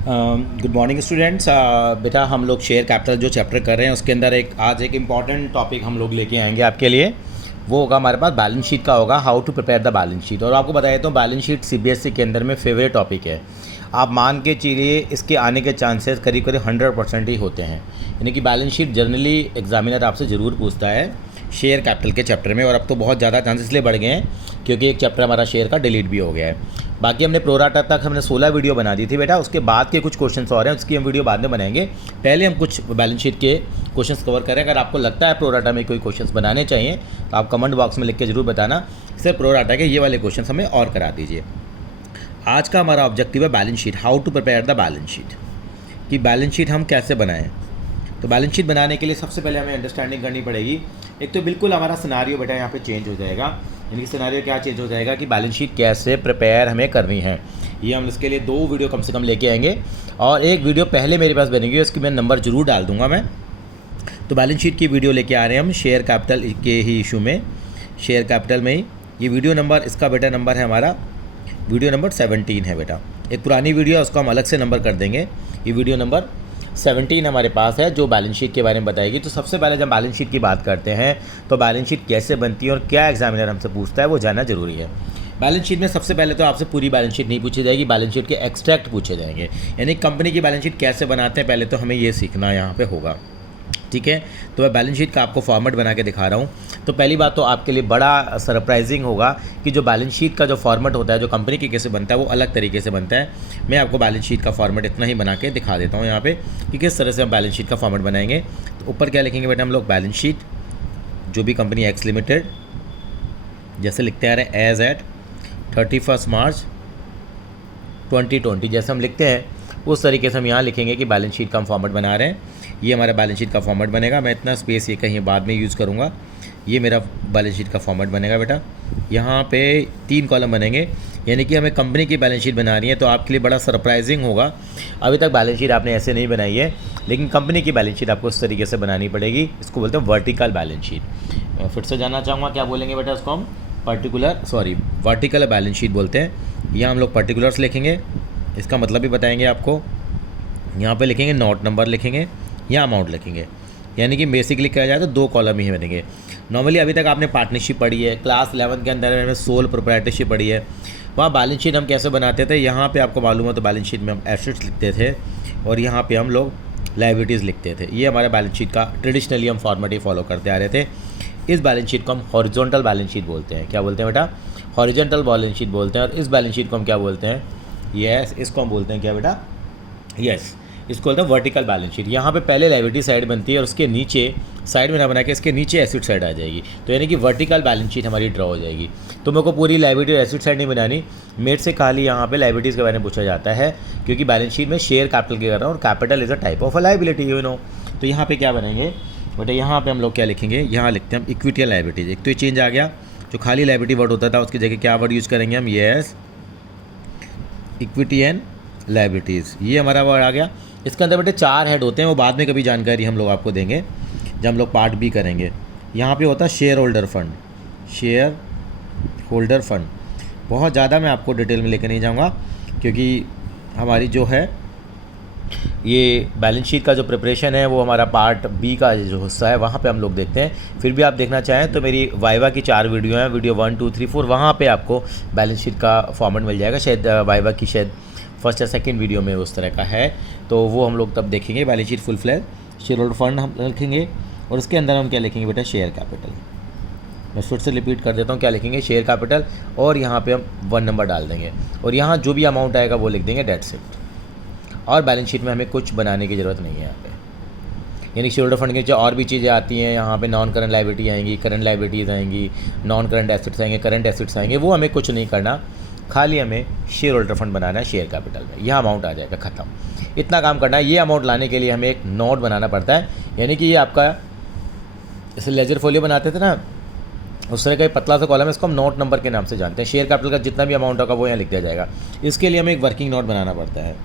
Good morning students. बेटा हम लोग शेयर कैपिटल जो चैप्टर कर रहे हैं उसके अंदर आज एक इम्पॉर्टेंट टॉपिक हम लोग लेके आएंगे आपके लिए। वो होगा हमारे पास बैलेंस शीट का होगा, how to prepare the balance sheet. और आपको बताया तो बैलेंस शीट सीबीएसई के अंदर में फेवरेट टॉपिक है। आप मान के चलिए इसके आने के चांसेस करीब करीब 100% ही होते हैं। यानी कि बैलेंस शीट जनरली एग्जामिनर आपसे ज़रूर पूछता है शेयर कैपिटल के चैप्टर में। और अब तो बहुत ज़्यादा चांसेस इसलिए बढ़ गए हैं क्योंकि एक चैप्टर हमारा शेयर का डिलीट भी हो गया है। बाकी हमने प्रोराटा तक हमने 16 वीडियो बना दी थी बेटा। उसके बाद के कुछ क्वेश्चंस और हैं, उसकी हम वीडियो बाद में बनाएंगे। पहले हम कुछ बैलेंस शीट के क्वेश्चंस कवर करें। अगर आपको लगता है प्रोराटा में कोई क्वेश्चंस बनाने चाहिए तो आप कमेंट बॉक्स में लिख के ज़रूर बताना। सिर्फ प्रोराटा के ये वाले क्वेश्चंस हमें और करा दीजिए। आज का हमारा ऑब्जेक्टिव है balance sheet, how to prepare the balance sheet, कि बैलेंस शीट हम कैसे बनाएं। तो बैलेंस शीट बनाने के लिए सबसे पहले हमें अंडरस्टैंडिंग करनी पड़ेगी। एक तो बिल्कुल हमारा सिनारियो बेटा यहाँ पे चेंज हो जाएगा। यानी कि सिनारियो क्या चेंज हो जाएगा कि बैलेंस शीट कैसे प्रिपेयर हमें करनी है। ये हम इसके लिए 2 वीडियो कम से कम लेके आएंगे और एक वीडियो पहले मेरे पास बनेगी, उसकी मैं नंबर ज़रूर डाल दूंगा मैं। तो बैलेंस शीट की वीडियो लेके आ रहे हैं हम शेयर कैपिटल के ही इशू में, शेयर कैपिटल में ही। ये वीडियो नंबर इसका बेटा नंबर है हमारा वीडियो नंबर 17 है बेटा। एक पुरानी वीडियो है उसको हम अलग से नंबर कर देंगे। ये वीडियो नंबर 17 हमारे पास है जो बैलेंस शीट के बारे में बताएगी। तो सबसे पहले जब बैलेंस शीट की बात करते हैं तो बैलेंस शीट कैसे बनती है और क्या एग्जामिनर हमसे पूछता है वो जानना जरूरी है। बैलेंस शीट में सबसे पहले तो आपसे पूरी बैलेंस शीट नहीं पूछी जाएगी, बैलेंस शीट के एक्सट्रैक्ट पूछे जाएंगे। यानी कंपनी की बैलेंस शीट कैसे बनाते हैं पहले तो हमें ये सीखना यहाँ पे होगा, ठीक है। तो मैं बैलेंस शीट का आपको फॉर्मेट बना के दिखा रहा हूँ। तो पहली बात तो आपके लिए बड़ा सरप्राइजिंग होगा कि जो बैलेंस शीट का जो फॉर्मेट होता है जो कंपनी के कैसे बनता है वो अलग तरीके से बनता है। मैं आपको बैलेंस शीट का फॉर्मेट इतना ही बना के दिखा देता हूँ यहाँ पे कि किस तरह से हम बैलेंस शीट का फॉर्मेट बनाएंगे। तो ऊपर क्या लिखेंगे बेटा हम लोग, बैलेंस शीट जो भी कंपनी एक्स लिमिटेड जैसे लिखते आ रहे हैं एज एट 31 मार्च 2020 जैसे हम लिखते हैं उस तरीके से हम यहाँ लिखेंगे कि बैलेंस शीट का हम फॉर्मेट बना रहे हैं। ये हमारा बैलेंस शीट का फॉर्मेट बनेगा। मैं इतना स्पेस ये कहीं बाद में यूज़ करूँगा। ये मेरा बैलेंस शीट का फॉर्मेट बनेगा बेटा। यहाँ पे 3 कॉलम बनेंगे। यानी कि हमें कंपनी की बैलेंस शीट बना रही है तो आपके लिए बड़ा सरप्राइजिंग होगा। अभी तक बैलेंस शीट आपने ऐसे नहीं बनाई है लेकिन कंपनी की बैलेंस शीट आपको इस तरीके से बनानी पड़ेगी। इसको बोलते हैं वर्टिकल बैलेंस शीट। फिर से जानना चाहूँगा क्या बोलेंगे बेटा इसको हम, वर्टिकल बैलेंस शीट बोलते हैं। यहाँ हम लोग पर्टिकुलर्स लिखेंगे, इसका मतलब भी बताएंगे आपको। यहाँ पे लिखेंगे नोट नंबर लिखेंगे या अमाउंट लिखेंगे। यानी कि बेसिकली कहा जाए तो 2 कॉलम ही बनेंगे। नॉर्मली अभी तक आपने पार्टनरशिप पढ़ी है, क्लास 11 के अंदर में सोल प्रोप्राइटरशिप पढ़ी है। वहाँ बैलेंस शीट हम कैसे बनाते थे यहाँ पे आपको मालूम है। तो बैलेंस शीट में हम एसेट्स लिखते थे और यहाँ पे हम लोग लायबिलिटीज़ लिखते थे। ये हमारे बैलेंस शीट का ट्रेडिशनली हम फॉर्मेट ही फॉलो करते आ रहे थे। इस बैलेंस शीट को हम हॉरिजॉन्टल बैलेंस शीट बोलते हैं। क्या बोलते हैं बेटा, हॉरिजॉन्टल बैलेंस शीट बोलते हैं। और इस बैलेंस शीट को हम क्या बोलते हैं, यस इसको हम बोलते हैं क्या बेटा, यस इसको बोलते हैं वर्टिकल बैलेंस शीट। यहाँ पे पहले लायबिलिटी साइड बनती है और उसके नीचे साइड में ना बना के इसके नीचे एसिड साइड आ जाएगी। तो यानी कि वर्टिकल बैलेंस शीट हमारी ड्रॉ हो जाएगी। तो मेरे को पूरी लायबिलिटी और एसिड साइड नहीं बनानी, मेरे से खाली यहाँ पे लायबिलिटीज़ के बारे में पूछा जाता है क्योंकि बैलेंस शीट में शेयर कैपिटल की कर रहा हूँ और capital is a type of a liability you know. तो यहाँ पे क्या बनेंगे बेटा, यहाँ पे हम लोग क्या लिखेंगे, यहाँ लिखते हैं हम इक्विटी एंड लायबिलिटीज। एक तो ये चेंज आ गया, जो खाली लायबिलिटी वर्ड होता था उसकी जगह क्या वर्ड यूज़ करेंगे हम, यस इक्विटी एंड लायबिलिटीज़। ये हमारा वर्ड आ गया। इसके अंदर बेटे 4 हेड होते हैं, वो बाद में कभी जानकारी हम लोग आपको देंगे जब हम लोग पार्ट बी करेंगे। यहाँ पे होता है share holder fund, share holder fund. बहुत ज़्यादा मैं आपको डिटेल में लेकर नहीं जाऊँगा क्योंकि हमारी जो है ये बैलेंस शीट का जो प्रिपरेशन है वो हमारा पार्ट बी का जो हिस्सा है वहाँ पे हम लोग देखते हैं। फिर भी आप देखना चाहें तो मेरी वाइवा की 4 वीडियो हैं, वीडियो 1, 2, 3, 4, वहाँ पे आपको बैलेंस शीट का फॉर्मेट मिल जाएगा। शायद वाइवा की शायद फर्स्ट या सेकंड वीडियो में उस तरह का है, तो वो हम लोग तब देखेंगे। Balance sheet full flash share holder fund हम लिखेंगे और उसके अंदर हम क्या लिखेंगे बेटा, शेयर कैपिटल। मैं फिर से रिपीट कर देता हूँ, क्या लिखेंगे, शेयर कैपिटल। और यहाँ पे हम 1 नंबर डाल देंगे और यहाँ जो भी अमाउंट आएगा वो लिख देंगे, डेट शिफ्ट। और बैलेंस शीट में हमें कुछ बनाने की ज़रूरत नहीं है यहाँ पे। यानी शेयर होल्डर फंड के नीचे और भी चीज़ें आती हैं। यहाँ पे नॉन करंट लायबिलिटी आएंगी, करंट लायबिलिटीज़ आएंगी, नॉन करंट एसेट्स आएंगे, करंट एसेट्स आएंगे। वो हमें कुछ नहीं करना, खाली हमें शेयर होल्डर फंड बनाना है शेयर कैपिटल में। यह अमाउंट आ जाएगा, ख़त्म। इतना काम करना है। ये अमाउंट लाने के लिए हमें एक नोट बनाना पड़ता है। यानी कि ये आपका जैसे लेजर फोलियो बनाते थे ना, उस तरह का पतला सा कॉलम है, इसको हम नोट नंबर के नाम से जानते हैं। शेयर कैपिटल का जितना भी अमाउंट होगा वो यहाँ लिख दिया जाएगा। इसके लिए हमें एक वर्किंग नोट बनाना पड़ता है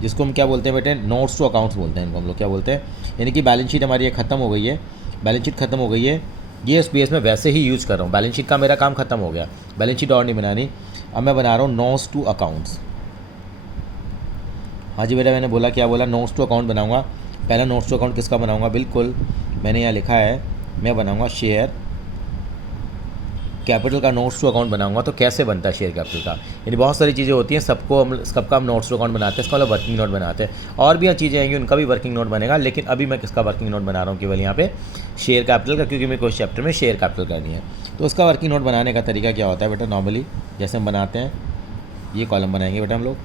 जिसको हम क्या बोलते हैं बेटे, नोट्स टू अकाउंट्स बोलते हैं इनको हम लोग। क्या बोलते हैं, यानी कि बैलेंस शीट हमारी ये ख़त्म हो गई है, बैलेंस शीट ख़त्म हो गई है। ये स्पेस में वैसे ही यूज़ कर रहा हूँ, बैलेंस शीट का मेरा काम ख़त्म हो गया, बैलेंस शीट और नहीं बनानी। अब मैं बना रहा हूँ नोट्स टू अकाउंट्स। हाँ जी बेटा, मैंने बोला, क्या बोला, नोट्स टू अकाउंट बनाऊंगा। पहला नोट्स टू अकाउंट किसका बनाऊंगा, बिल्कुल मैंने यहाँ लिखा है, मैं बनाऊंगा शेयर कैपिटल का नोट्स टू अकाउंट बनाऊंगा। तो कैसे बनता है शेयर कैपिटल का, यानी बहुत सारी चीज़ें होती हैं, सबका हम नोट्स टू अकाउंट बनाते हैं, इसका मतलब वर्किंग नोट बनाते हैं। और भी चीज़ें आएंगी, उनका भी वर्किंग नोट बनेगा, लेकिन अभी मैं किसका वर्किंग नोट बना रहा हूँ, केवल यहाँ पे शेयर कैपिटल का, क्योंकि मेरे को इस चैप्टर में शेयर कैपिटल करनी है। तो उसका वर्किंग नोट बनाने का तरीका क्या होता है बेटा, नॉर्मली जैसे हम बनाते हैं, ये कॉलम बनाएंगे बेटा हम लोग,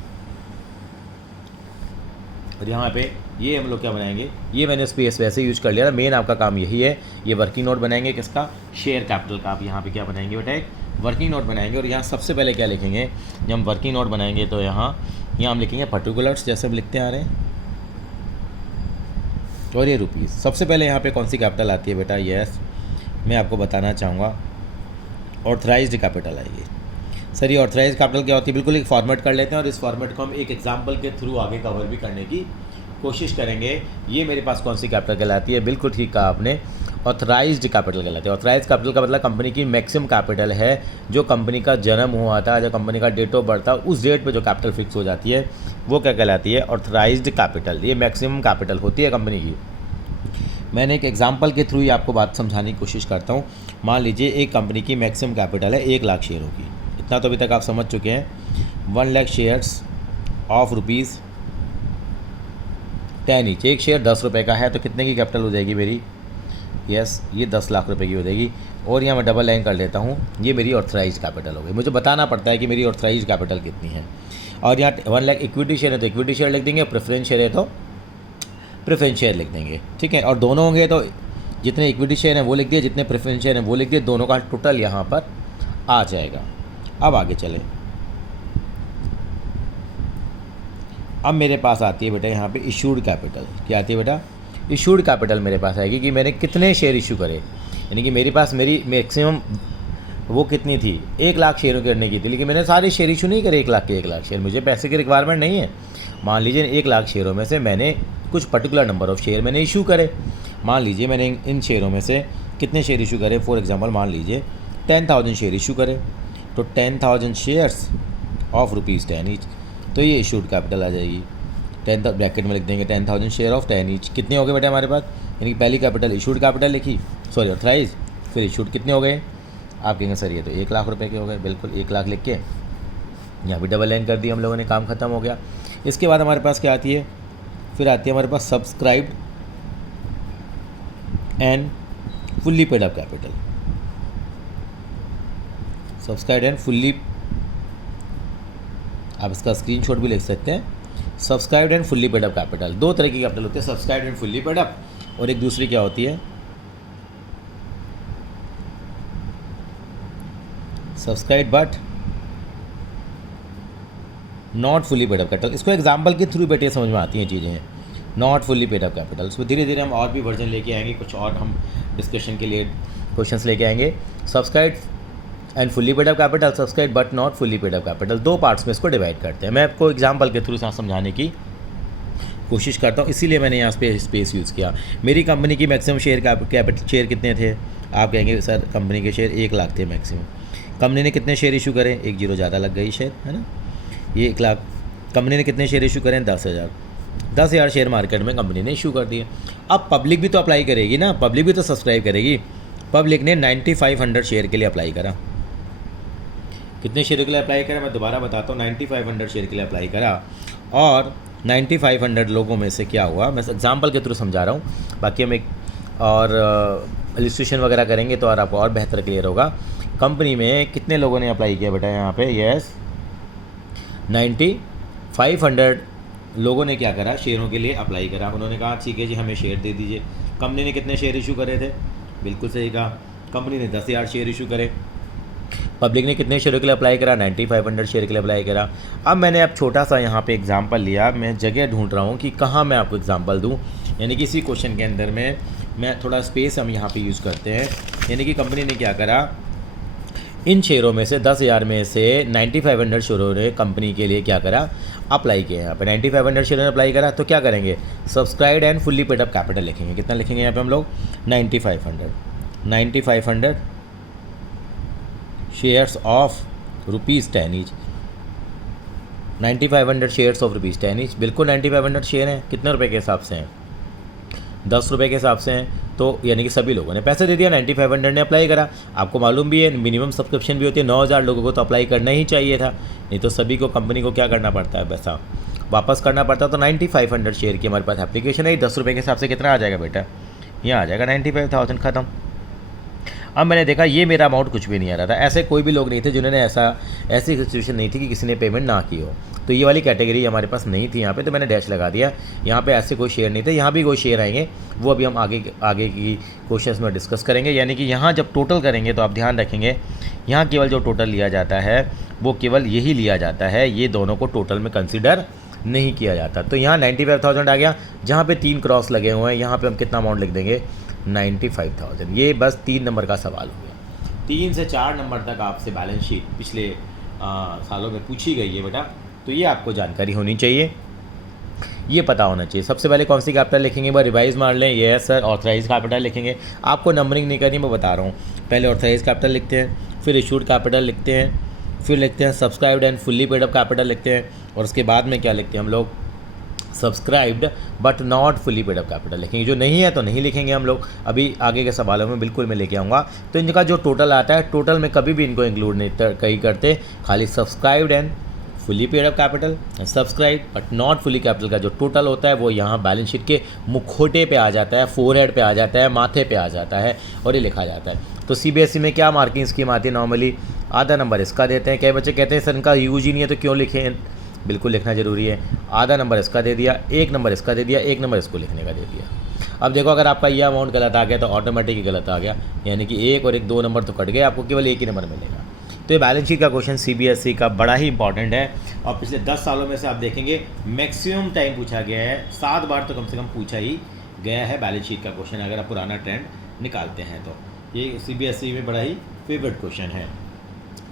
और यहाँ पे ये हम लोग क्या बनाएंगे, ये मैंने स्पेस वैसे यूज कर लिया था, मेन आपका काम यही है। ये वर्किंग नोट बनाएंगे किसका, शेयर कैपिटल का। आप यहाँ पे क्या बनाएंगे बेटा, एक वर्किंग नोट बनाएंगे। और यहाँ सबसे पहले क्या लिखेंगे, जब हम वर्किंग नोट बनाएंगे तो यहाँ हम लिखेंगे पर्टिकुलर्स, जैसे हम लिखते आ रहे हैं, और ये रुपीज़। सबसे पहले यहाँ पे कौन सी कैपिटल आती है बेटा, यस मैं आपको बताना चाहूँगा, ऑथराइज्ड कैपिटल आएगी। सर ये ऑथराइज कैपिटल क्या होती है, बिल्कुल एक फॉर्मेट कर लेते हैं, और इस फॉर्मेट को हम एक एग्जांपल के थ्रू आगे कवर भी करने की कोशिश करेंगे। ये मेरे पास कौन सी कैपिटल कहलाती है, बिल्कुल ठीक कहा आपने, ऑथराइज्ड कैपिटल कहलाती है। ऑथराइज्ड कैपिटल का मतलब कंपनी की मैक्सिमम कैपिटल है, जो कंपनी का जन्म हुआ था, जो कंपनी का डेट ऑफ बर्थ था, उस डेट पे जो कैपिटल फिक्स हो जाती है वो क्या कहलाती है, ऑथराइज्ड कैपिटल। ये मैक्सिमम कैपिटल होती है कंपनी की। मैंने एक एग्जांपल के थ्रू ही आपको बात समझाने की कोशिश करता हूँ। मान लीजिए एक कंपनी की मैक्सिमम कैपिटल है 1 लाख शेयरों की, इतना तो अभी तक आप समझ चुके हैं। 1 lakh shares of rupees 10 each, एक शेयर 10 रुपये का है, तो कितने की कैपिटल हो जाएगी मेरी, यस ये 10 लाख रुपए की हो जाएगी। और यहाँ मैं डबल लाइन कर लेता हूँ, ये मेरी ऑथराइज कैपिटल हो गई। मुझे बताना पड़ता है कि मेरी ऑथराइज कैपिटल कितनी है। और यहाँ 1 लाख इक्विटी शेयर है तो इक्विटी शेयर लिख देंगे, प्रेफरेंस शेयर है तो प्रेफरेंस शेयर लिख देंगे, ठीक है। और दोनों होंगे तो जितने इक्विटी शेयर हैं वो लिख दिए, जितने प्रेफरेंस शेयर हैं वो लिख दिए, दोनों का टोटल यहाँ पर आ जाएगा। अब आगे चलें, अब मेरे पास आती है बेटा यहाँ पे इशूड कैपिटल। क्या आती है बेटा, इशूड कैपिटल मेरे पास आएगी कि मैंने कितने शेयर इशू करे, यानी कि मेरे पास मेरी मैक्सिमम वो कितनी थी, 1 लाख शेयरों करने की थी, लेकिन मैंने सारे शेयर इशू नहीं करे 1 लाख के 1 लाख शेयर, मुझे पैसे की रिक्वायरमेंट नहीं है। मान लीजिए 1 लाख शेयरों में से मैंने कुछ पर्टिकुलर नंबर ऑफ शेयर मैंने इशू करे। मान लीजिए मैंने इन शेयरों में से कितने शेयर इशू करे, फॉर एग्जांपल मान लीजिए 10,000 शेयर इशू करे, तो 10,000 शेयर्स ऑफ ₹10 ईच, तो ये इशूड कैपिटल आ जाएगी। 10 ब्रैकेट में लिख देंगे 10,000 शेयर ऑफ 10 ईच। कितने हो गए बेटा हमारे पास, यानी कि पहली कैपिटल इशूड कैपिटल लिखी, सॉरी ऑथराइज, फिर इशूड कितने हो गए, आप कहेंगे सर ये तो 1 लाख रुपए के हो गए, बिल्कुल 1 लाख लिख के यहाँ भी डबल लाइन कर दी हम लोगों ने, काम खत्म हो गया। इसके बाद हमारे पास क्या आती है, फिर आती है हमारे पास subscribed and fully paid up capital. Subscribed and fully, आप इसका स्क्रीनशॉट भी ले सकते हैं। Subscribed and fully paid up capital, 2 तरह की कैपिटल होती है, subscribed and fully paid up, और एक दूसरी क्या होती है, subscribe but not fully paid up capital. इसको एग्जाम्पल के थ्रू बेटे समझ में आती हैं चीज़ें, not fully paid up capital. उसमें धीरे धीरे हम और भी वर्जन लेके आएंगे, कुछ और हम डिस्कशन के लिए क्वेश्चंस लेके आएंगे। Subscribe and fully paid up capital, subscribe but not fully paid up capital, 2 parts में इसको डिवाइड करते हैं। मैं आपको एग्जाम्पल के थ्रू समझाने की कोशिश करता हूँ, इसीलिए मैंने यहाँ पे स्पेस यूज़ किया। मेरी कंपनी की मैक्सिमम शेयर शेयर कितने थे, आप कहेंगे सर कंपनी के शेयर 1 लाख थे मैक्सिमम। कंपनी ने कितने शेयर इशू करे, 1 जीरो ज़्यादा लग गई शेयर, है ना, ये 1 लाख। कंपनी ने कितने शेयर इशू करें, 10,000 शेयर मार्केट में कंपनी ने इशू कर दिए। अब पब्लिक भी तो अप्लाई करेगी ना, पब्लिक भी तो सब्सक्राइब करेगी। पब्लिक ने 9500 शेयर के लिए अप्लाई करा। कितने शेयर के लिए अप्लाई करा, मैं दोबारा बताता हूँ, 9500 शेयर के लिए अप्लाई करा। और 9500 लोगों में से क्या हुआ, मैं एग्जाम्पल के थ्रू समझा रहा हूँ, बाकी हम एक और इलस्ट्रेशन वगैरह करेंगे तो और आपको और बेहतर क्लियर होगा। कंपनी में कितने लोगों ने अप्लाई किया बेटा, यहाँ पे यस 9500 लोगों ने क्या करा, शेयरों के लिए अप्लाई करा। उन्होंने कहा ठीक है जी हमें शेयर दे दीजिए। कंपनी ने कितने शेयर इशू करे थे, बिल्कुल सही कहा, कंपनी ने 10,000 शेयर इशू करे। पब्लिक ने कितने शेयरों के लिए अप्लाई करा, 9500 शेयर के लिए अप्लाई करा। अब मैंने अब छोटा सा यहाँ पे एग्जांपल लिया, मैं जगह ढूंढ रहा हूँ कि कहाँ मैं आपको एग्जांपल दूँ, यानी कि इसी क्वेश्चन के अंदर में मैं थोड़ा स्पेस हम यहाँ पे यूज़ करते हैं। यानी कि कंपनी ने क्या करा, इन शेयरों में से 10,000 में से 9500 शेयरों ने कंपनी के लिए क्या करा, अप्लाई किया। यहाँ पे 9500 शेयरों ने अप्लाई करा, तो क्या करेंगे, subscribed and fully paid up capital लिखेंगे। कितना लिखेंगे यहाँ पे हम लोग, 9500 shares of ₹10 each. 9500 shares of rupees 10 each, बिल्कुल 9500 शेयर हैं। कितने रुपए के हिसाब से हैं? 10 रुपये के हिसाब से हैं। तो यानी कि सभी लोगों ने पैसे दे दिया, 9500 ने अप्लाई करा। आपको मालूम भी है मिनिमम सब्सक्रिप्शन भी होती है, 9000 लोगों को तो अप्लाई करना ही चाहिए था, नहीं तो सभी को कंपनी को क्या करना पड़ता है, पैसा वापस करना पड़ता है। तो 9500 शेयर की हमारे पास एप्लीकेशन है। 10 रुपये के हिसाब से कितना आ जाएगा बेटा? यहाँ आ जाएगा 95,000, ख़त्म। अब मैंने देखा ये मेरा अमाउंट कुछ भी नहीं आ रहा था। ऐसे कोई भी लोग नहीं थे जिन्होंने ऐसी सिचुएशन नहीं थी कि किसी ने पेमेंट ना की हो। तो ये वाली कैटेगरी हमारे पास नहीं थी यहाँ पे, तो मैंने डैश लगा दिया। यहाँ पे ऐसे कोई शेयर नहीं थे। यहाँ भी कोई शेयर आएंगे, वो अभी हम आगे की क्वेश्चंस में डिस्कस करेंगे। यानी कि यहाँ जब टोटल करेंगे तो आप ध्यान रखेंगे, यहाँ केवल जो टोटल लिया जाता है वो केवल यही लिया जाता है, ये दोनों को टोटल में कंसिडर नहीं किया जाता। तो यहाँ 95,000 आ गया। जहाँ पे 3 क्रॉस लगे हुए हैं यहाँ पे हम कितना अमाउंट लिख देंगे? 95,000। ये बस 3 नंबर का सवाल हो गया। 3 से 4 नंबर तक आपसे बैलेंस शीट पिछले सालों में पूछी गई है बेटा, तो ये आपको जानकारी होनी चाहिए, ये पता होना चाहिए। सबसे पहले कौन सी कैपिटल लिखेंगे? वह रिवाइज मार लें। ये सर ऑथराइज कैपिटल लिखेंगे। आपको नंबरिंग नहीं करनी, मैं बता रहा हूँ। पहले ऑथराइज कैपिटल लिखते हैं, फिर इशूड कैपिटल लिखते हैं, फिर लिखते हैं subscribed and fully paid up capital लिखते हैं, और उसके बाद में क्या लिखते हैं हम लोग? Subscribed but not fully paid up capital लिखेंगे। जो नहीं है तो नहीं लिखेंगे हम लोग। अभी आगे के सवालों में बिल्कुल मैं लेके आऊँगा। तो इनका जो टोटल आता है, टोटल में कभी भी इनको इंक्लूड नहीं कहीं करते, खाली subscribed and fully paid up capital, subscribe but not fully capital का जो टोटल होता है वो यहाँ बैलेंस शीट के मुखौटे पे आ जाता है, फोरहेड पे आ जाता है, माथे पे आ जाता है, और ये लिखा जाता है। तो सीबीएसई में क्या मार्किंग स्कीम आती है? नॉर्मली आधा नंबर इसका देते हैं। कई बच्चे कहते हैं सर इनका यूज ही नहीं है तो क्यों लिखें? बिल्कुल लिखना जरूरी है। आधा नंबर इसका दे दिया, 1 नंबर इसका दे दिया, 1 नंबर इसको लिखने का दे दिया। अब देखो अगर आपका ये अमाउंट गलत आ गया तो ऑटोमेटिक ही गलत आ गया, यानी कि 1 और 1 2 नंबर तो कट गए, आपको केवल 1 ही नंबर मिलेगा। तो ये बैलेंस शीट का क्वेश्चन सीबीएसई का बड़ा ही इंपॉर्टेंट है, और पिछले 10 सालों में से आप देखेंगे मैक्सिमम टाइम पूछा गया है, 7 बार तो कम से कम पूछा ही गया है बैलेंस शीट का क्वेश्चन, अगर आप पुराना ट्रेंड निकालते हैं तो। ये सीबीएसई में बड़ा ही फेवरेट क्वेश्चन है।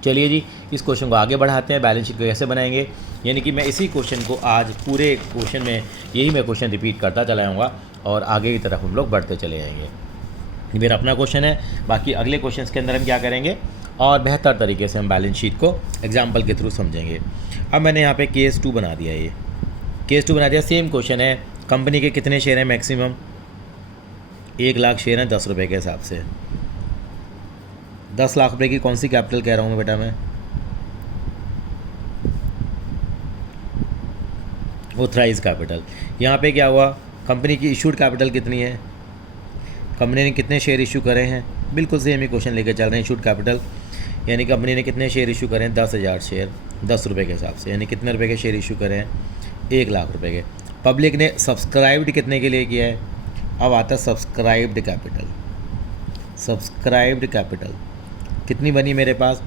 चलिए जी, इस क्वेश्चन को आगे बढ़ाते हैं। बैलेंस शीट को कैसे बनाएंगे, यानी कि मैं इसी क्वेश्चन को आज पूरे क्वेश्चन में यही मैं क्वेश्चन रिपीट करता चला जाऊँगा, और आगे की तरफ हम लोग बढ़ते चले जाएंगे। मेरा अपना क्वेश्चन है, बाकी अगले क्वेश्चन के अंदर हम क्या करेंगे और बेहतर तरीके से हम बैलेंस शीट को एग्जाम्पल के थ्रू समझेंगे। अब मैंने यहाँ पे केस 2 बना दिया, ये केस 2 बना दिया। सेम क्वेश्चन है, कंपनी के कितने शेयर हैं मैक्सिमम? 1 लाख शेयर हैं 10 रुपये के हिसाब से। 10 लाख रुपए की कौन सी कैपिटल कह रहा हूँ बेटा मैं? Authorise capital. यहाँ पे क्या हुआ? कंपनी की इशूड कैपिटल कितनी है? कंपनी ने कितने शेयर इशू करे हैं? बिल्कुल सेम ही क्वेश्चन लेकर चल रहे हैं। इशूड कैपिटल यानी कंपनी ने कितने शेयर इशू करे हैं? 10,000 शेयर 10 रुपये के हिसाब से, यानी कितने रुपए के शेयर इशू करे हैं? 1 लाख रुपए के। पब्लिक ने सब्सक्राइब्ड कितने के लिए किया है? अब आता है सब्सक्राइब्ड कैपिटल। सब्सक्राइब्ड कैपिटल कितनी बनी मेरे पास?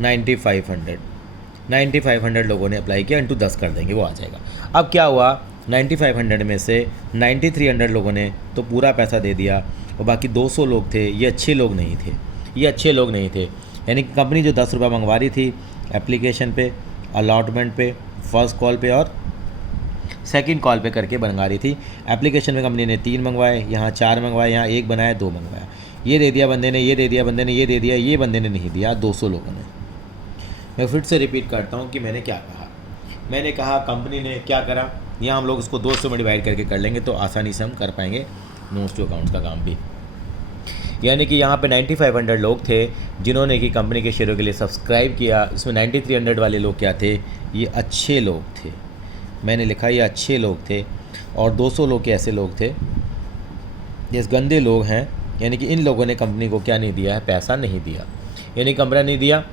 9500 लोगों ने अप्लाई किया, इंटू 10 कर देंगे, वो आ जाएगा। अब क्या हुआ? 9500 में से 9300 लोगों ने तो पूरा पैसा दे दिया, और बाकी 200 लोग थे, ये अच्छे लोग नहीं थे, ये अच्छे लोग नहीं थे। यानी कि कंपनी जो 10 रुपये मंगवा रही थी एप्लीकेशन पे, अलॉटमेंट पे, फर्स्ट कॉल पे और सेकंड कॉल पे करके मंगवा रही थी। एप्लीकेशन में कंपनी ने 3 मंगवाए, यहाँ 4 मंगवाए, यहाँ 1 बनाया, 2 मंगवाया। ये दे दिया बंदे ने, ये दे दिया बंदे ने, ये दे दिया, ये बंदे ने नहीं दिया, 200 लोगों ने। मैं फिर से रिपीट करता हूँ कि मैंने क्या कहा। मैंने कहा कंपनी ने क्या करा, यहाँ हम लोग इसको 200 में डिवाइड करके कर लेंगे तो आसानी से हम कर पाएंगे नोट्स टू अकाउंट्स का काम भी। यानी कि यहाँ पे 9500 लोग थे जिन्होंने कि कंपनी के शेयरों के लिए सब्सक्राइब किया। इसमें 9300 वाले लोग क्या थे? ये अच्छे लोग थे। मैंने लिखा ये अच्छे लोग थे, और 200 लोग के ऐसे लोग थे जिस गंदे लोग हैं, यानी कि इन लोगों ने कंपनी को क्या नहीं दिया है? पैसा नहीं दिया। यानी कंपनी नहीं दिया।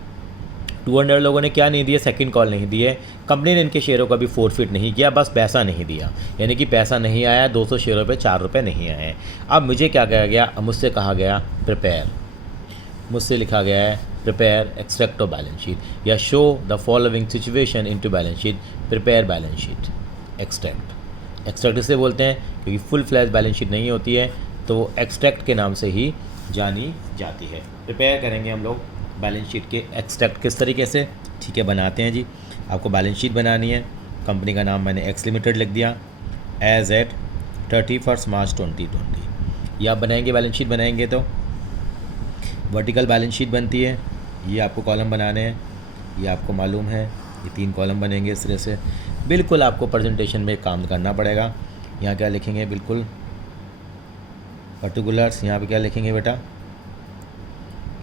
200 लोगों ने क्या नहीं दिया? सेकंड कॉल नहीं दिए। कंपनी ने इनके शेयरों का भी फोरफिट नहीं किया, बस पैसा नहीं दिया, यानी कि पैसा नहीं आया। 200 शेयरों पे 4 रुपये नहीं आए। अब मुझे क्या कहा गया? मुझसे कहा गया प्रिपेयर, मुझसे लिखा गया है prepare extract of balance sheet, या show the following situation into balance sheet, prepare balance sheet. Extract, extract इसे बोलते हैं क्योंकि फुल फ्लैश बैलेंस शीट नहीं होती है, तो वो एक्सट्रैक्ट के नाम से ही जानी जाती है। प्रिपेयर करेंगे हम लोग बैलेंस शीट के एक्सट्रैक्ट किस तरीके से? ठीक है, बनाते हैं जी। आपको बैलेंस शीट बनानी है। कंपनी का नाम मैंने एक्स लिमिटेड लिख दिया, एज एट 31 मार्च 2020। ये आप बनाएंगे, बैलेंस शीट बनाएंगे तो वर्टिकल बैलेंस शीट बनती है। ये आपको कॉलम बनाने हैं, ये आपको मालूम है। ये 3 कॉलम बनेंगे इस तरह से। बिल्कुल आपको प्रेजेंटेशन में काम करना पड़ेगा। यहाँ क्या लिखेंगे, बिल्कुल पर्टिकुलर्स, यहाँ पे क्या लिखेंगे बेटा,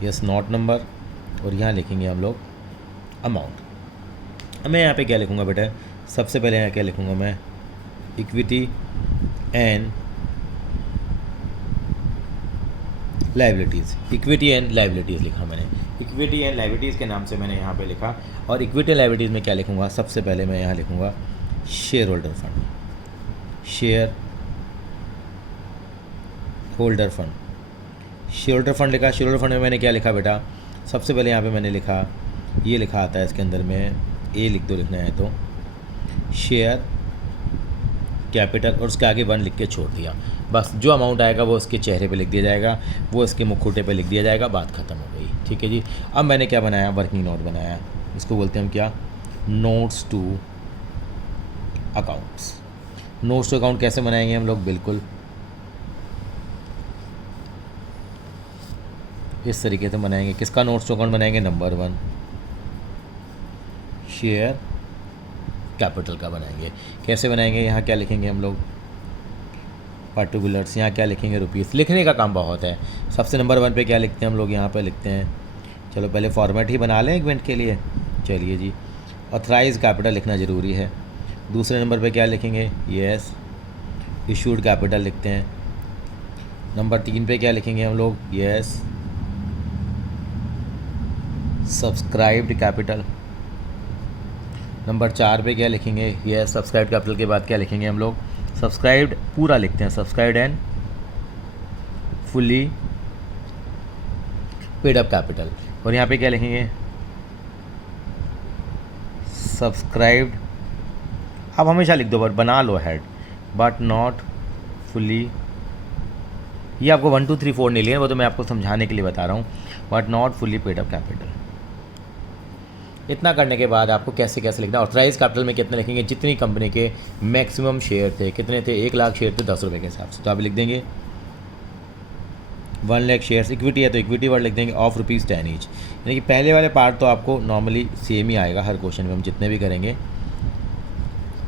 यस नॉट नंबर, और यहाँ लिखेंगे हम लोग अमाउंट। मैं यहाँ पे क्या लिखूँगा बेटा, सबसे पहले यहाँ क्या लिखूँगा मैं, equity and liabilities, equity and liabilities लिखा मैंने, इक्विटी एंड लाइबिलिटीज़ के नाम से मैंने यहाँ पे लिखा। और इक्विटी एंड लाइबिलिटीज़ में क्या लिखूँगा, सबसे पहले मैं यहाँ लिखूँगा share holder fund, share holder fund, share holder fund लिखा। शेयर होल्डर फंड में मैंने क्या लिखा बेटा, सबसे पहले यहाँ पे मैंने लिखा, ये लिखा आता है इसके अंदर में, ए लिख दो लिखना है तो, शेयर कैपिटल, और उसके आगे 1 लिख के छोड़ दिया। बस जो अमाउंट आएगा वो उसके चेहरे पे लिख दिया जाएगा, वो इसके मुखौटे पे लिख दिया जाएगा, बात ख़त्म हो गई। ठीक है जी। अब मैंने क्या बनाया, वर्किंग नोट बनाया, इसको बोलते हैं हम क्या, notes to accounts. Notes to account कैसे बनाएंगे हम लोग, बिल्कुल इस तरीके से बनाएंगे। किसका नोट्स टू अकाउंट बनाएंगे, नंबर 1 शेयर कैपिटल का बनाएंगे। कैसे बनाएंगे, यहाँ क्या लिखेंगे हम लोग, पर्टिकुलर्स, यहाँ क्या लिखेंगे, रुपीज़। लिखने का काम बहुत है। सबसे नंबर 1 पे क्या लिखते हैं हम लोग, यहाँ पे लिखते हैं, चलो पहले फॉर्मेट ही बना लें 1 मिनट के लिए। चलिए जी, ऑथराइज कैपिटल लिखना ज़रूरी है। दूसरे नंबर पे क्या लिखेंगे, यस इशूड कैपिटल लिखते हैं। नंबर 3 पे क्या लिखेंगे हम लोग, यस सब्सक्राइब्ड कैपिटल। नंबर 4 पे क्या लिखेंगे, यस सब्सक्राइब्ड कैपिटल के बाद क्या लिखेंगे हम लोग, सब्सक्राइब्ड पूरा लिखते हैं, subscribed and fully paid up capital. और यहाँ पे क्या लिखेंगे, सब्सक्राइब्ड, आप हमेशा लिख दो बट बना लो हेड, बट नॉट फुली, ये आपको 1 2 3 4 नहीं लिए, वो तो मैं आपको समझाने के लिए बता रहा हूँ, but not fully paid up capital. इतना करने के बाद आपको कैसे कैसे लिखना, ऑथराइज कैपिटल में कितने लिखेंगे, जितनी कंपनी के मैक्सिमम शेयर थे, कितने थे, 1 लाख शेयर थे 10 रुपये के हिसाब से, तो आप लिख देंगे 1 लाख शेयर्स। इक्विटी है तो इक्विटी वर्ड लिख देंगे ऑफ ₹10 ईच। यानी कि पहले वाले पार्ट तो आपको नॉर्मली सेम ही आएगा, हर क्वेश्चन में हम जितने भी करेंगे।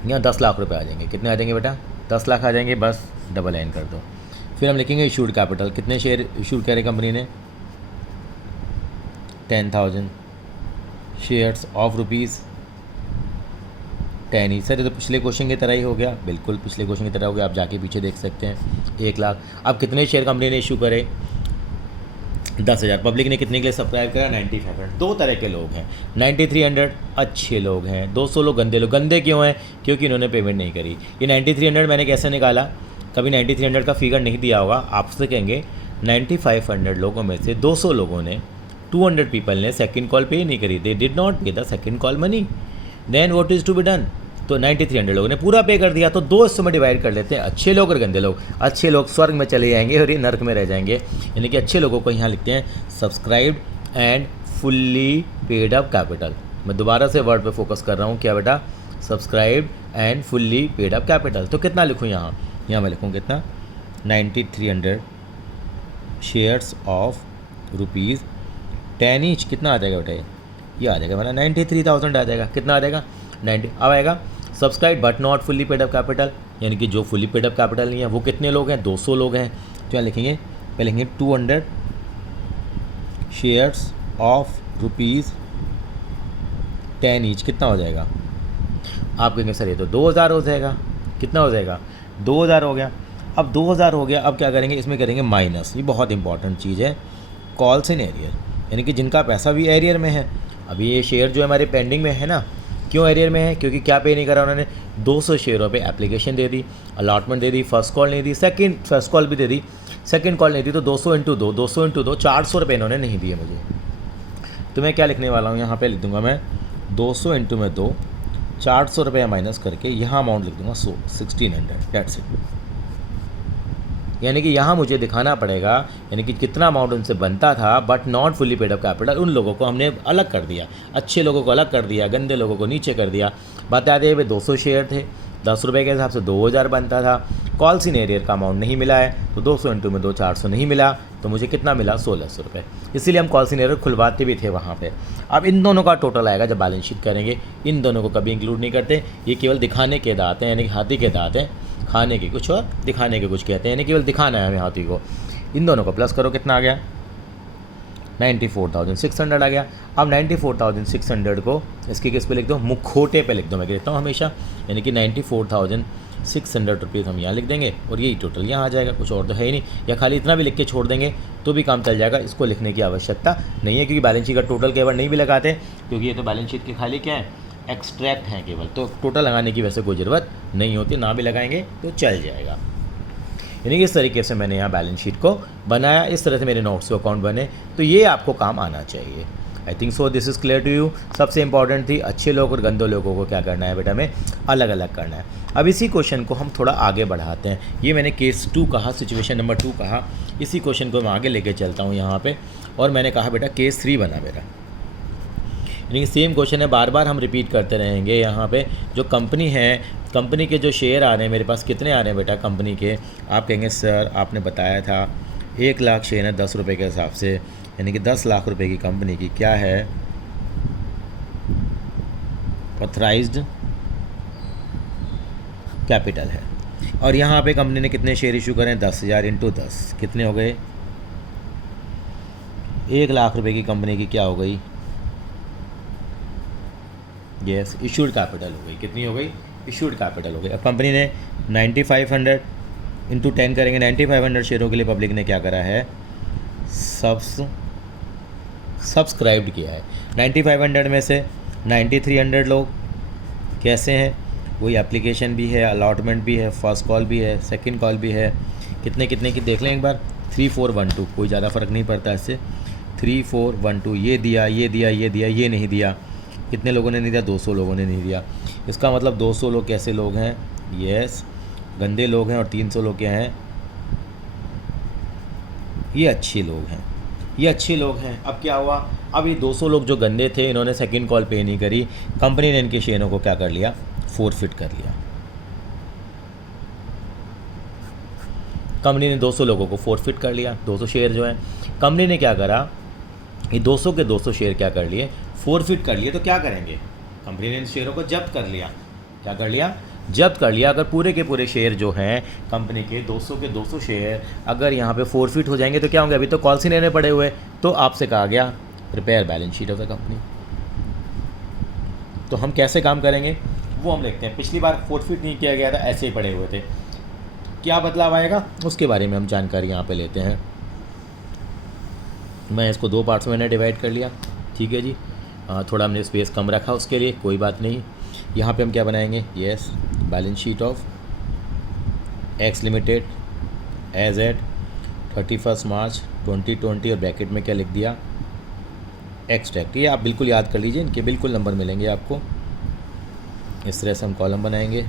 यहाँ 10 लाख रुपये आ जाएंगे, कितने आ जाएंगे बेटा, 10 लाख आ जाएंगे, बस डबल लाइन कर दो। फिर हम लिखेंगे इशूड कैपिटल, कितने शेयर इशूड करे कंपनी ने, 10,000 शेयर्स ऑफ ₹10 ईच। सर ये तो पिछले क्वेश्चन की तरह ही हो गया, बिल्कुल पिछले क्वेश्चन की तरह हो गया, आप जाके पीछे देख सकते हैं। 1 लाख, अब कितने शेयर कंपनी ने इशू करे, 10,000। पब्लिक ने कितने के लिए सब्सक्राइब करा, 9500। 2 तरह के लोग हैं, 9300 अच्छे लोग हैं, 200 लोग गंदे लोग। गंदे क्यों हैं, क्योंकि इन्होंने पेमेंट नहीं करी। ये 9300 मैंने कैसे निकाला, कभी 9300 का फिगर नहीं दिया होगा, आपसे कहेंगे 9500 लोगों में से 200 लोगों ने, 200 पीपल ने सेकंड कॉल पे नहीं करी, they did not pay the second call money, then what is to be done, तो 9300 लोगों ने पूरा पे कर दिया। तो 2 हिस्सों में डिवाइड कर लेते हैं, अच्छे लोग और गंदे लोग। अच्छे लोग स्वर्ग में चले जाएंगे और ये नर्क में रह जाएंगे। यानी कि अच्छे लोगों को यहाँ लिखते हैं subscribed and fully paid up capital. मैं दोबारा से वर्ड पे फोकस कर रहा हूँ, क्या बेटा, subscribed and fully paid up capital. तो कितना लिखूँ यहाँ, यहाँ मैं लिखूँ कितना, 9300 शेयर्स ऑफ ₹10 ईच। कितना आ जाएगा बेटा, ये आ जाएगा मेरा 93,000 आ जाएगा। कितना आ जाएगा, 90। अब आएगा subscribe but not fully paid up capital, यानी कि जो फुल्ली पेड अप कैपिटल नहीं है वो कितने लोग हैं, 200 लोग हैं। तो यहाँ लिखेंगे, पहले लिखेंगे 200 शेयर्स ऑफ ₹10 ईच। कितना हो जाएगा, आप कहेंगे सर ये तो 2000 हो जाएगा। कितना हो जाएगा, 2000 हो गया। अब 2000 हो गया, अब क्या करेंगे, इसमें करेंगे माइनस। ये बहुत इंपॉर्टेंट चीज़ है, कॉल्स इन एरियर, यानी कि जिनका पैसा भी एरियर में है। अभी ये शेयर जो हमारे पेंडिंग में है ना, क्यों एरियर में है, क्योंकि क्या पे नहीं करा उन्होंने, 200 शेयरों पे एप्लीकेशन दे दी, अलॉटमेंट दे दी, फर्स्ट कॉल नहीं दी, फर्स्ट कॉल भी दे दी, सेकंड कॉल नहीं दी, तो 200 × 2 400 रुपये इन्होंने नहीं दिए मुझे। तो मैं क्या लिखने वाला हूँ, यहाँ पे लिख दूँगा मैं 200 × 2 400 रुपये माइनस करके यहाँ अमाउंट लिख दूँगा 1600, डेट्स इट। यानी कि यहाँ मुझे दिखाना पड़ेगा, यानी कि कितना अमाउंट उनसे बनता था but not fully paid up capital. उन लोगों को हमने अलग कर दिया, अच्छे लोगों को अलग कर दिया, गंदे लोगों को नीचे कर दिया। बता दें, वे 200 शेयर थे, 10 रुपये के हिसाब से 2000 बनता था। कॉल सिनेरियर का अमाउंट नहीं मिला है तो 200 इंटू में 2 400 नहीं मिला, तो मुझे कितना मिला 1600 रुपये। इसीलिए हम कॉल सिनेरियर खुलवाते भी थे वहाँ पे। अब इन दोनों का टोटल आएगा जब बैलेंस शीट करेंगे, इन दोनों को कभी इंक्लूड नहीं करते, ये केवल दिखाने के दांत हैं, यानी कि हाथी के दांत हैं, खाने के कुछ और दिखाने के कुछ कहते हैं, यानी केवल दिखाना है हमें हाथी को। इन दोनों को प्लस करो, कितना आ गया 94,600 आ गया। अब 94,600 को इसके किस पे लिख दो, मुखोटे पे लिख दो, मैं कहता हूँ हमेशा, यानी कि 94,600 रुपीज़ हम यहाँ लिख देंगे और यही टोटल यहाँ आ जाएगा, कुछ और तो है ही नहीं। या खाली इतना भी लिख के छोड़ देंगे तो भी काम चल जाएगा, इसको लिखने की आवश्यकता नहीं है, क्योंकि बैलेंस शीट का टोटल केवल नहीं भी लगाते, क्योंकि ये तो बैलेंस शीट के खाली क्या है, एक्सट्रैक्ट हैं केवल, तो टोटल लगाने की वैसे कोई ज़रूरत नहीं होती, ना भी लगाएंगे तो चल जाएगा। यानी कि इस तरीके से मैंने यहाँ बैलेंस शीट को बनाया, इस तरह से मेरे नोट्स के अकाउंट बने, तो ये आपको काम आना चाहिए। I think so this is clear to you. सबसे इंपॉर्टेंट थी अच्छे लोग और गंदे लोगों को क्या करना है बेटा, में अलग अलग करना है। अब इसी क्वेश्चन को हम थोड़ा आगे बढ़ाते हैं। ये मैंने केस 2 कहा, सिचुएशन नंबर 2 कहा, इसी क्वेश्चन को मैं आगे लेके चलता हूँ यहाँ पे, और मैंने कहा बेटा केस 3 बना मेरा, यानी कि सेम क्वेश्चन है, बार बार हम रिपीट करते रहेंगे। यहाँ पे जो कंपनी है, कंपनी के जो शेयर आ रहे हैं मेरे पास, कितने आ रहे हैं बेटा कंपनी के, आप कहेंगे सर आपने बताया था 1 लाख शेयर है 10 रुपये के हिसाब से, यानी कि 10 लाख रुपए की कंपनी की क्या है ऑथराइज्ड कैपिटल है, और यहाँ पे कंपनी ने कितने शेयर इशू करें, 10,000 इंटू 10 कितने हो गए, 1 लाख रुपए की कंपनी की क्या हो गई, यस इशूड कैपिटल हो गई, कितनी हो गई, इशूड कैपिटल हो गई। अब कंपनी ने 9500 इंटू 10 करेंगे, 9500 शेयरों के लिए पब्लिक ने क्या करा है, सब्सक्राइब्ड किया है। 9500 में से 9300 लोग कैसे हैं, वही एप्लीकेशन भी है, अलॉटमेंट भी है, फर्स्ट कॉल भी है, सेकंड कॉल भी है, कितने कितने की देख लें एक बार, 3412, कोई ज़्यादा फ़र्क नहीं पड़ता इससे, 3412, ये दिया ये दिया ये दिया ये नहीं दिया, कितने लोगों ने नहीं दिया, 200 लोगों ने नहीं दिया। इसका मतलब 200 लोग कैसे लोग हैं, यस गंदे लोग हैं, और 300 लोग क्या हैं, ये अच्छे लोग हैं, ये अच्छे लोग हैं। अब क्या हुआ, अब ये 200 लोग जो गंदे थे, इन्होंने सेकंड कॉल पे नहीं करी, कंपनी ने इनके शेयरों को क्या कर लिया, फोरफिट कर लिया। कंपनी ने 200 लोगों को फोरफिट कर लिया, 200 शेयर जो हैं, कंपनी ने क्या करा, ये 200 के 200 शेयर क्या कर लिए, फोरफिट कर लिए। तो क्या करेंगे, कंपनी ने इन शेयरों को जब्त कर लिया, क्या कर लिया, जब्त कर लिया। अगर पूरे के पूरे शेयर जो हैं कंपनी के 200 के 200 शेयर अगर यहाँ पे फोरफिट हो जाएंगे तो क्या होंगे, अभी तो कॉल सिनेरियो पड़े हुए, तो आपसे कहा गया prepare balance sheet of the company. तो हम कैसे काम करेंगे वो हम लिखते हैं। पिछली बार फोरफिट नहीं किया गया था, ऐसे ही पड़े हुए थे, क्या बदलाव आएगा उसके बारे में हम जानकारी यहाँ पे लेते हैं। मैं इसको 2 पार्ट्स में मैंने डिवाइड कर लिया, ठीक है जी। थोड़ा हमने स्पेस कम रखा उसके लिए, कोई बात नहीं। यहाँ पे हम क्या बनाएंगे, yes balance sheet of X limited as at 31 March 2020, और ब्रैकेट में क्या लिख दिया, एक्सट्रैक्ट। ये आप बिल्कुल याद कर लीजिए, इनके बिल्कुल नंबर मिलेंगे आपको। इस तरह से हम कॉलम बनाएंगे।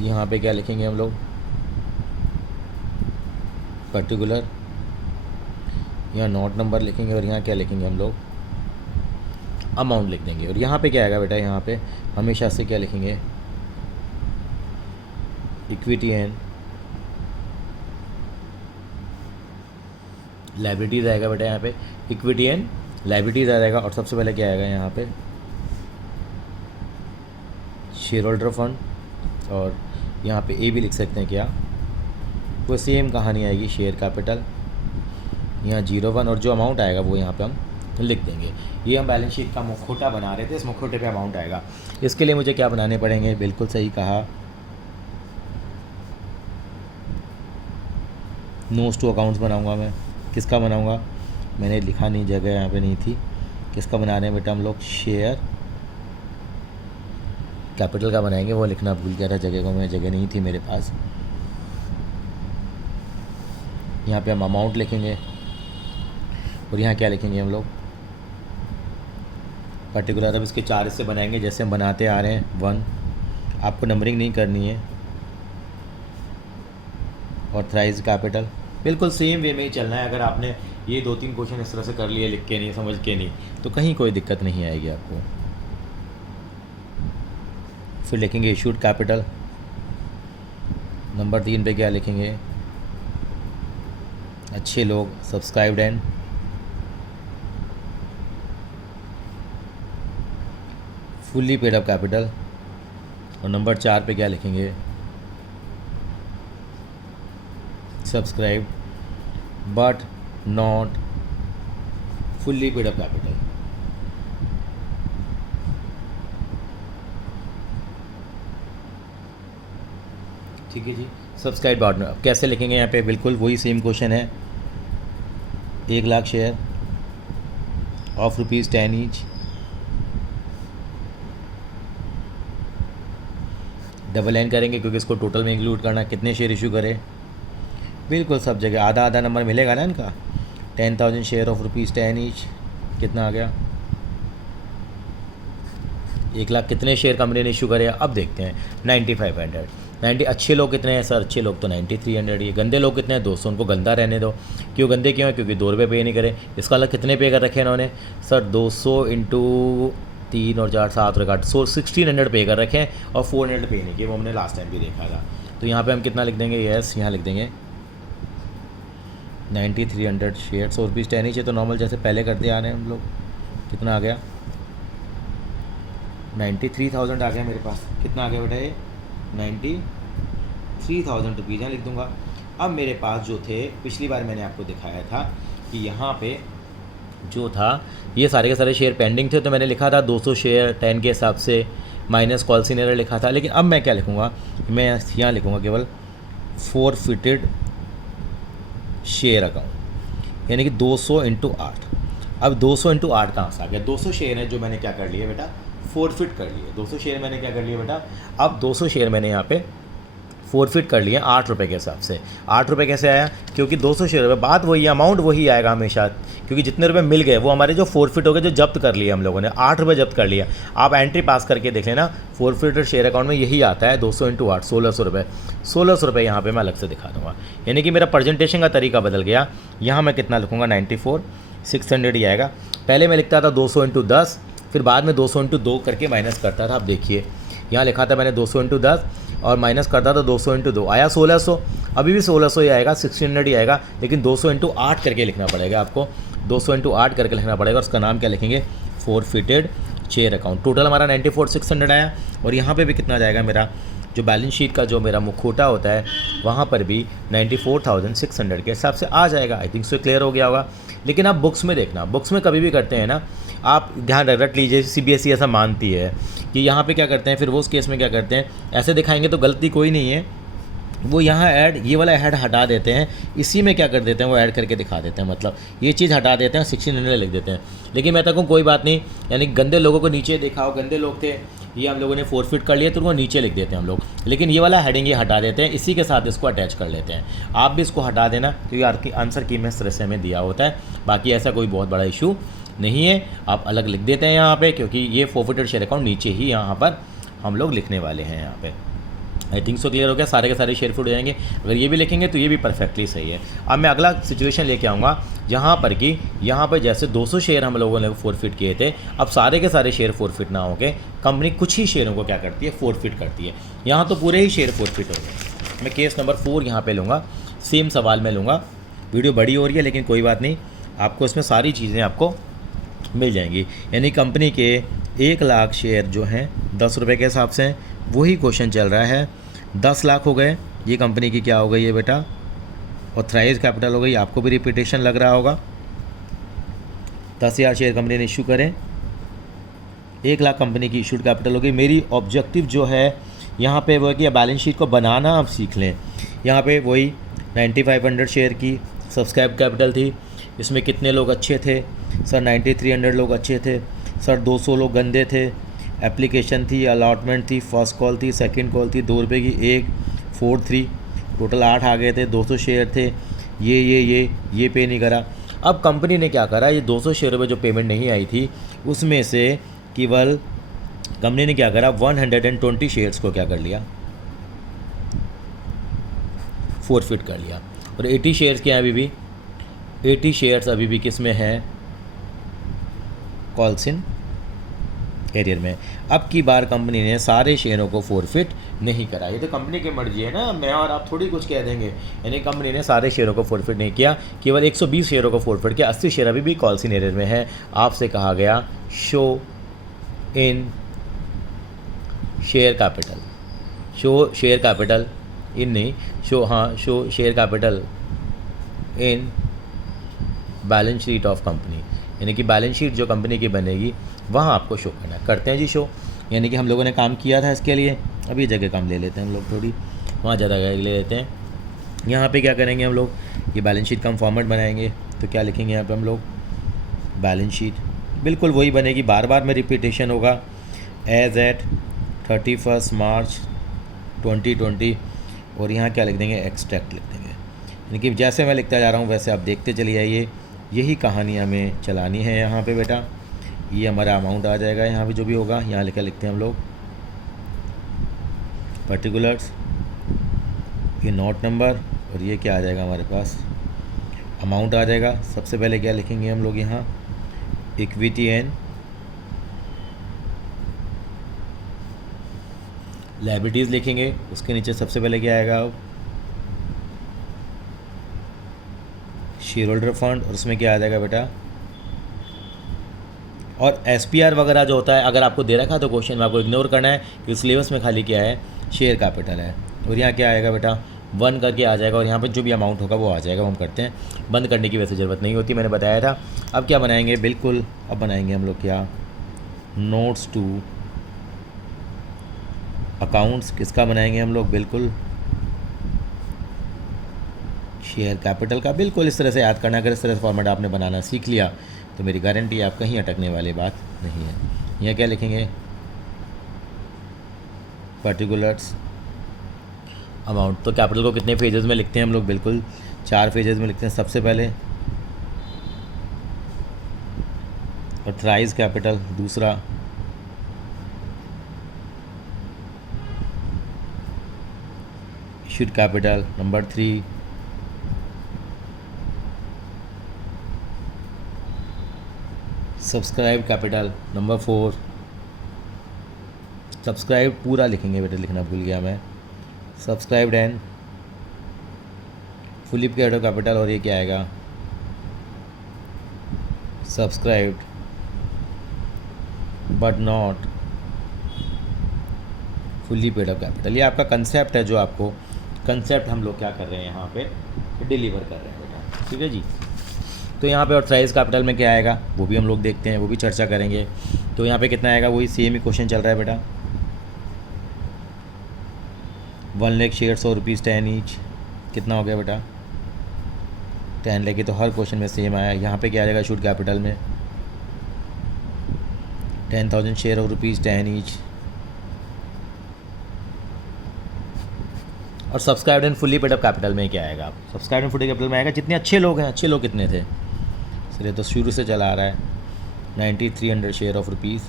यहाँ पे क्या लिखेंगे हम लोग, पर्टिकुलर, यहाँ नोट नंबर लिखेंगे, और यहाँ क्या लिखेंगे हम लोग, अमाउंट लिख देंगे। और यहाँ पे क्या आएगा बेटा, यहाँ पे हमेशा से क्या लिखेंगे, इक्विटी एंड लायबिलिटीज़ आएगा बेटा, यहाँ पे इक्विटी एंड लायबिलिटीज़ आ जाएगा। और सबसे पहले क्या आएगा यहाँ पे, शेयर होल्डर फंड, और यहाँ पे ए भी लिख सकते हैं क्या, वो सेम कहानी आएगी, शेयर कैपिटल, यहाँ 01, और जो अमाउंट आएगा वो यहाँ पे हम लिख देंगे। ये हम बैलेंस शीट का मुखौटा बना रहे थे, इस मुखौटे पे अमाउंट आएगा। इसके लिए मुझे क्या बनाने पड़ेंगे, बिल्कुल सही कहा, नोट्स टू अकाउंट्स बनाऊंगा मैं। किसका बनाऊंगा, मैंने लिखा नहीं, जगह यहाँ पे नहीं थी। किसका बना रहे हैं बेटा हम लोग, शेयर कैपिटल का बनाएंगे, वो लिखना भूल गया था जगह को मैं, जगह नहीं थी मेरे पास। यहाँ पे हम अमाउंट लिखेंगे, और यहाँ क्या लिखेंगे हम लोग, पर्टिकुलर। अब इसके 4 हिस्से बनाएंगे जैसे हम बनाते आ रहे हैं, 1, आपको नंबरिंग नहीं करनी है, ऑथराइज्ड कैपिटल, बिल्कुल सेम वे में ही चलना है। अगर आपने ये 2-3 क्वेश्चन इस तरह से कर लिए, लिख के नहीं, समझ के नहीं, तो कहीं कोई दिक्कत नहीं आएगी आपको। फिर लिखेंगे इशूड कैपिटल, नंबर 3 पे क्या लिखेंगे, अच्छे लोग, subscribed and fully paid up capital. और नंबर 4 पे क्या लिखेंगे, subscribe but not fully paid up capital. ठीक है जी, सब्सक्राइब बट नॉट कैसे लिखेंगे, यहाँ पे बिल्कुल वही सेम क्वेश्चन है। 1,00,000 share of ₹10 each, double N करेंगे क्योंकि इसको टोटल में इंक्लूड करना। कितने शेयर इशू करें, बिल्कुल सब जगह आधा आधा नंबर मिलेगा ना इनका। 10,000 शेयर ऑफ ₹10 ईच, कितना आ गया, 1,00,000 कितने शेयर कंपनी ने इशू करे, अब देखते हैं। 9,500। 90 अच्छे लोग कितने हैं सर, अच्छे लोग तो 9,300। ये गंदे लोग कितने हैं, 200। उनको गंदा रहने दो। क्यों गंदे क्यों है, क्योंकि ₹2 पे नहीं करे। इसका अलग कितने पे कर रखे हैं इन्होंने सर, 200 इंटू 3 और 4 7 रिकॉर्ड 1600 पे कर रखे हैं और 400 पे नहीं किए, वो हमने लास्ट टाइम भी देखा था। तो यहाँ पे हम कितना लिख देंगे, यस यहाँ लिख देंगे 9,300 शेयर और ₹10 ईच है। तो नॉर्मल जैसे पहले करते आ रहे हैं हम लोग। कितना आ गया, 93,000 आ गया मेरे पास। कितना आ गया बेटा ये, 93,000 रुपीज़ यहाँ लिख दूँगा। अब मेरे पास जो थे, पिछली बार मैंने आपको दिखाया था कि यहाँ पे जो था ये सारे के सारे शेयर पेंडिंग थे, तो मैंने लिखा था 200 शेयर 10 के हिसाब से माइनस कॉल सीनियर लिखा था। लेकिन अब मैं क्या लिखूँगा, मैं यहाँ लिखूँगा केवल फोरफिटेड शेयर अकाउंट, यानी कि 200 इंटू 8। अब 200 इंटू 8 कहाँ से आ गया, 200 शेयर है जो मैंने क्या कर लिए बेटा, फोरफिट कर लिए। 200 शेयर मैंने क्या कर लिए बेटा, अब 200 शेयर मैंने यहाँ पे फोरफिट कर लिए ₹8 के हिसाब से। ₹8 कैसे आया, क्योंकि 200 शेयर में बात वही, अमाउंट वही आएगा हमेशा, क्योंकि जितने रुपए मिल गए वो हमारे जो फोरफिट हो गए, जो जब्त कर लिए हम लोगों ने, ₹8 जब्त कर लिया। आप एंट्री पास करके देख लेना, फोरफिटेड शेयर अकाउंट में यही आता है 200 इंटू 8, ₹1,600। ₹1,600 यहाँ पर मैं अलग से दिखा दूँगा, यानी कि मेरा प्रेजेंटेशन का तरीका बदल गया। यहाँ मैं कितना लिखूँगा, 94,600 ही आएगा। पहले मैं लिखता था 200 इंटू 10, फिर बाद में 200 इंटू 2 करके माइनस करता था। अब देखिए यहाँ लिखा था मैंने 200 इंटू 10 और माइनस करता था 200 इंटू 2, आया 1,600। अभी भी 1,600 ही आएगा, 1,600 ही आएगा, लेकिन 200 इंटू 8 करके लिखना पड़ेगा आपको। 200 इंटू 8 करके लिखना पड़ेगा और उसका नाम क्या लिखेंगे, फोरफिटेड शेयर अकाउंट। टोटल हमारा 94,600 आया। और यहाँ पे भी कितना जाएगा, मेरा जो बैलेंस शीट का जो मेरा मुखौटा होता है वहाँ पर भी 94,600 के हिसाब से आ जाएगा। आई थिंक सो क्लियर हो गया होगा। लेकिन आप बुक्स में देखना, बुक्स में कभी भी करते हैं ना, आप ध्यान रख लीजिए, CBSE ऐसा मानती है कि यहाँ पे क्या करते हैं, फिर वो उस केस में क्या करते हैं, ऐसे दिखाएंगे तो गलती कोई नहीं है, वो यहाँ ऐड, ये वाला ऐड हटा देते हैं, इसी में क्या कर देते हैं, वो ऐड करके दिखा देते हैं, मतलब ये चीज़ हटा देते हैं, 1600 लिख देते हैं। लेकिन मैं कहूँ कोई बात नहीं, यानी गंदे लोगों को नीचे देखा हो, गंदे लोग थे, ये हम लोगों ने फोरफिट कर लिया तो उनको नीचे लिख देते हैं हम लोग। लेकिन ये वाला हेडिंग ये हटा देते हैं, इसी के साथ इसको अटैच कर लेते हैं। आप भी इसको हटा देना, क्योंकि आंसर की में इस तरह से हमें दिया होता है। बाकी ऐसा कोई बहुत बड़ा इशू नहीं है, आप अलग लिख देते हैं यहाँ पे, क्योंकि ये फोरफिटेड शेयर अकाउंट नीचे ही यहाँ पर हम लोग लिखने वाले हैं यहाँ पे। आई थिंक सो क्लियर हो गया, सारे के सारे शेयर फुट हो जाएंगे। अगर ये भी लिखेंगे तो ये भी परफेक्टली सही है। अब मैं अगला सिचुएशन लेके आऊँगा जहाँ पर कि यहाँ पर जैसे 200 शेयर हम लोगों ने फोरफिट किए थे, अब सारे के सारे शेयर फोरफिट ना होके कंपनी कुछ ही शेयरों को क्या करती है, फोरफिट करती है। यहाँ तो पूरे ही शेयर फोरफिट हो गए। मैं केस नंबर 4 यहाँ पे लूँगा, सेम सवाल में लूँगा। वीडियो बड़ी हो रही है लेकिन कोई बात नहीं, आपको इसमें सारी चीज़ें आपको मिल जाएंगी। यानी कंपनी के 1,00,000 शेयर जो हैं ₹10 के हिसाब से हैं, वही क्वेश्चन चल रहा है। 10 लाख हो गए, ये कंपनी की क्या हो गई है बेटा, ऑथराइज कैपिटल हो गई। आपको भी रिपीटेशन लग रहा होगा। 10,000 शेयर कंपनी ने इशू करें, 1,00,000 कंपनी की इशूड कैपिटल हो गई। मेरी ऑब्जेक्टिव जो है यहाँ पे वो है कि बैलेंस शीट को बनाना आप सीख लें। यहाँ पे वही 9,500 शेयर की सब्सक्राइब कैपिटल थी। इसमें कितने लोग अच्छे थे सर, 9,300 लोग अच्छे थे सर, 200 लोग गंदे थे। एप्लीकेशन थी, अलॉटमेंट थी, फर्स्ट कॉल थी, सेकंड कॉल थी, ₹2 की 1, 4, 3, टोटल 8 आ गए थे। 200 शेयर थे, ये पे नहीं करा। अब कंपनी ने क्या करा, ये 200 शेयरों में जो पेमेंट नहीं आई थी उसमें से केवल कंपनी ने क्या करा, 120 शेयर्स को क्या कर लिया, फोरफिट कर लिया। और 80 शेयर्स क्या है, अभी भी 80 शेयर्स अभी भी किस में है, कॉल्सिन एरियर में। अब की बार कंपनी ने सारे शेयरों को फोरफिट नहीं करा। ये तो कंपनी की मर्जी है ना, मैं और आप थोड़ी कुछ कह देंगे। यानी कंपनी ने सारे शेयरों को फोरफिट नहीं किया, केवल 120 शेयरों को फोरफिट किया। 80 शेयर अभी भी कॉल्स इन एरियर में है। आपसे कहा गया show in share capital, show share capital in नहीं, show share capital in balance sheet of company. यानी कि बैलेंस शीट जो कंपनी की बनेगी वहाँ आपको शो करना है। करते हैं जी शो। यानी कि हम लोगों ने काम किया था इसके लिए, अभी जगह कम ले लेते हैं हम लोग, थोड़ी वहाँ ज़्यादा ले लेते हैं। यहाँ पे क्या करेंगे हम लोग, ये बैलेंस शीट का हम फॉर्मेट बनाएंगे। तो क्या लिखेंगे यहाँ पे हम लोग, बैलेंस शीट बिल्कुल वही बनेगी, बार बार में रिपीटेशन होगा। एज एट 31 मार्च 2020 और यहाँ क्या लिख देंगे, एक्सट्रैक्ट लिख देंगे। यानी कि जैसे मैं लिखता जा रहा हूँ वैसे आप देखते चलिए आइए। यही कहानी हमें चलानी है यहाँ पे बेटा। ये हमारा अमाउंट आ जाएगा यहाँ पे जो भी होगा, यहाँ लिखते हैं हम लोग पर्टिकुलर्स, ये नोट नंबर, और ये क्या आ जाएगा हमारे पास, अमाउंट आ जाएगा। सबसे पहले क्या लिखेंगे हम लोग यहाँ, इक्विटी एंड लायबिलिटीज़ लिखेंगे। उसके नीचे सबसे पहले क्या आएगा, अब शेयर होल्डर फंड, और उसमें क्या आ जाएगा बेटा, और SPR वगैरह जो होता है अगर आपको दे रखा है तो क्वेश्चन में आपको इग्नोर करना है कि सिलेबस में खाली क्या है, शेयर कैपिटल है। और यहाँ क्या आएगा बेटा, 1 करके आ जाएगा, और यहाँ पर जो भी अमाउंट होगा वो आ जाएगा। वो हम करते हैं, बंद करने की वैसे ज़रूरत नहीं होती, मैंने बताया था। अब क्या बनाएंगे, बिल्कुल अब बनाएंगे हम लोग क्या, नोट्स टू अकाउंट्स। किसका बनाएंगे हम लोग, बिल्कुल शेयर कैपिटल का। बिल्कुल इस तरह से याद करना, अगर इस तरह से फॉर्मेट आपने बनाना सीख लिया तो मेरी गारंटी है आप कहीं अटकने वाली बात नहीं है। यहाँ क्या लिखेंगे, पर्टिकुलर्स अमाउंट। तो कैपिटल को कितने फेजेस में लिखते हैं हम लोग, बिल्कुल 4 फेजेस में लिखते हैं। सबसे पहले ऑथराइज कैपिटल, दूसरा issued capital, number 3 subscribe capital, number 4 subscribe पूरा लिखेंगे बेटा, लिखना भूल गया मैं, subscribed and fully paid capital. और ये क्या आएगा, subscribed but not fully paid up capital. ये आपका कंसेप्ट है, जो आपको कंसेप्ट हम लोग क्या कर रहे हैं यहाँ पे डिलीवर कर रहे हैं बेटा, ठीक है जी। तो यहाँ पे ऑथराइज कैपिटल में क्या आएगा वो भी हम लोग देखते हैं, वो भी चर्चा करेंगे। तो यहाँ पे कितना आएगा, वही सेम ही क्वेश्चन चल रहा है बेटा, 1 लाख शेयर 100 रुपीज़ 10 ईच, कितना हो गया बेटा 10 लाख। तो हर क्वेश्चन में सेम आया। यहाँ पे क्या आ जाएगा, इशूड कैपिटल में 10,000 शेयर ऑफ रुपीज़ 10 ईच, और subscribed and fully paid up capital में क्या आएगा, सब्सक्राइब्ड एंड फुली कैपिटल में आएगा जितने अच्छे लोग हैं। अच्छे लोग कितने थे, चलिए तो शुरू से चला आ रहा है, 9300 शेयर ऑफ रुपीज़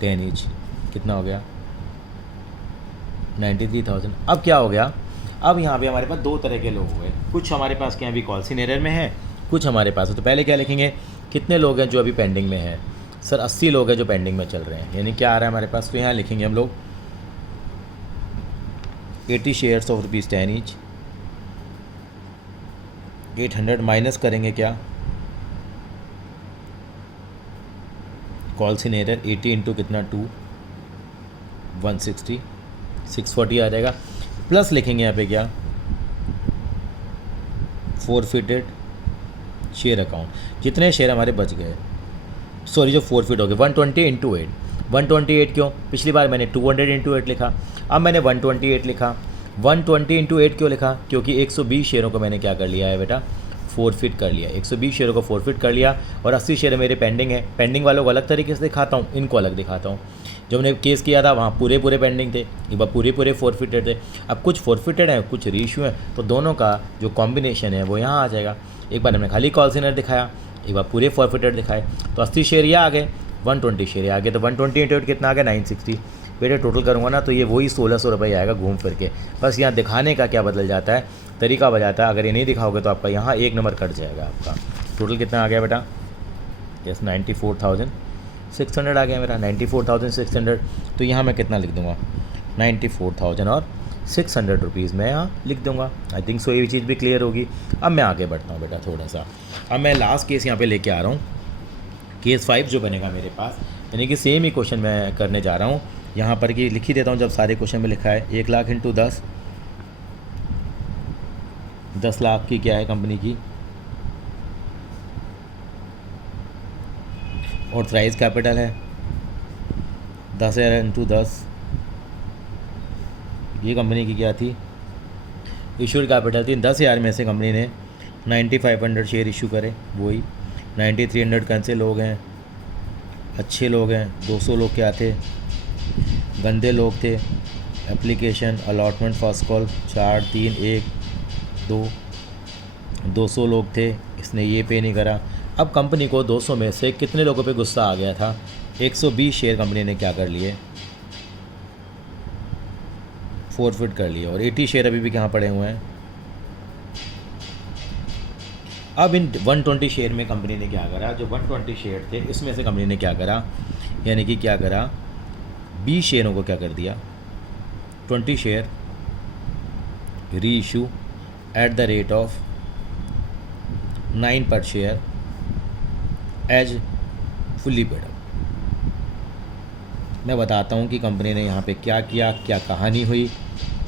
10 ईच, कितना हो गया 93,000। अब क्या हो गया, अब यहाँ पे हमारे पास 2 तरह के लोग हो गए। कुछ हमारे पास क्या अभी कॉल्स इन एरर में है, कुछ हमारे पास है। तो पहले क्या लिखेंगे, कितने लोग हैं जो अभी पेंडिंग में है, सर 80 लोग हैं जो पेंडिंग में चल रहे हैं। यानी क्या आ रहा है हमारे पास, तो यहाँ लिखेंगे हम लोग 80 shares of rupees 10 each, 800 minus करेंगे क्या, कॉल्स इन एरर 80 इंटू कितना 2 160 640 आ जाएगा। प्लस लिखेंगे यहाँ पे क्या, फोरफिटेड शेयर अकाउंट, जितने शेयर हमारे बच गए, सॉरी जो फोरफिट हो गए 120 इंटू 8। 128 क्यों, पिछली बार मैंने 200 इंटू 8 लिखा, अब मैंने 128 लिखा। 120 इंटू 8 क्यों लिखा, क्योंकि 120 शेयरों को मैंने क्या कर लिया है बेटा, फोरफिट कर लिया। 120 शेयरों को फोरफिट कर लिया, और 80 शेयर मेरे पेंडिंग है। पेंडिंग वालों को अलग तरीके से दिखाता हूँ, इनको अलग दिखाता हूँ। जब मैंने केस किया था वहाँ पूरे पेंडिंग थे, एक बार पूरे फोरफिटेड थे। अब कुछ फोरफिटेड हैं, कुछ रीइश्यू हैं, तो दोनों का जो कॉम्बिनेशन है वो यहाँ आ जाएगा। एक बार हमने खाली कॉल सिनर दिखाया, एक बार पूरे फोरफिटेड दिखाए, तो 80 शेयर ये आ गए, 120 शेयर आ गए। तो 120 इंटू 8 कितना आ गया 960। बेटे टोटल करूँगा ना तो ये वही 1600 रुपये आएगा घूम फिर के। बस यहाँ दिखाने का क्या बदल जाता है, तरीका बदल जाता है। अगर ये नहीं दिखाओगे तो आपका यहाँ 1 नंबर कट जाएगा आपका। टोटल कितना आ गया बेटा, यस 94,000 600 आ गया मेरा 94,600। तो यहाँ मैं कितना लिख दूँगा 94,000 और 600 रुपीज़ मैं यहाँ लिख दूँगा। आई थिंक सो ये चीज़ भी क्लियर होगी। अब मैं आगे बढ़ता हूँ बेटा थोड़ा सा। अब मैं लास्ट केस यहाँ पे लेके आ रहा हूँ, केस 5 जो बनेगा मेरे पास, यानी कि सेम ही क्वेश्चन मैं करने जा रहा हूँ यहाँ पर कि लिख ही देता हूँ जब सारे क्वेश्चन में लिखा है 1 लाख इंटू 10 लाख की क्या है कंपनी की ऑथराइज कैपिटल है 10,000 इंटू 10, ये कंपनी की क्या थी इशूड कैपिटल थी। 10,000 में से कंपनी ने 9,500 शेयर इशू करे, वही 9,300 कैंसिल लोग हैं, अच्छे लोग हैं 200 लोग क्या थे, गंदे लोग थे। एप्लीकेशन अलॉटमेंट फर्स्ट कॉल 4 3 1 2 200 लोग थे, इसने ये पे नहीं करा। अब कंपनी को 200 में से कितने लोगों पे गुस्सा आ गया था, 120 शेयर कंपनी ने क्या कर लिए फोरफिट कर लिए, और 80 शेयर अभी भी कहाँ पड़े हुए हैं। अब इन 120 शेयर में कंपनी ने क्या करा, जो 120 शेयर थे इसमें से कंपनी ने क्या करा, यानी कि क्या करा 20 शेयरों को क्या कर दिया 20 share reissue at the rate of 9 per share as fully paid up. मैं बताता हूँ कि कंपनी ने यहाँ पे क्या किया, क्या कहानी हुई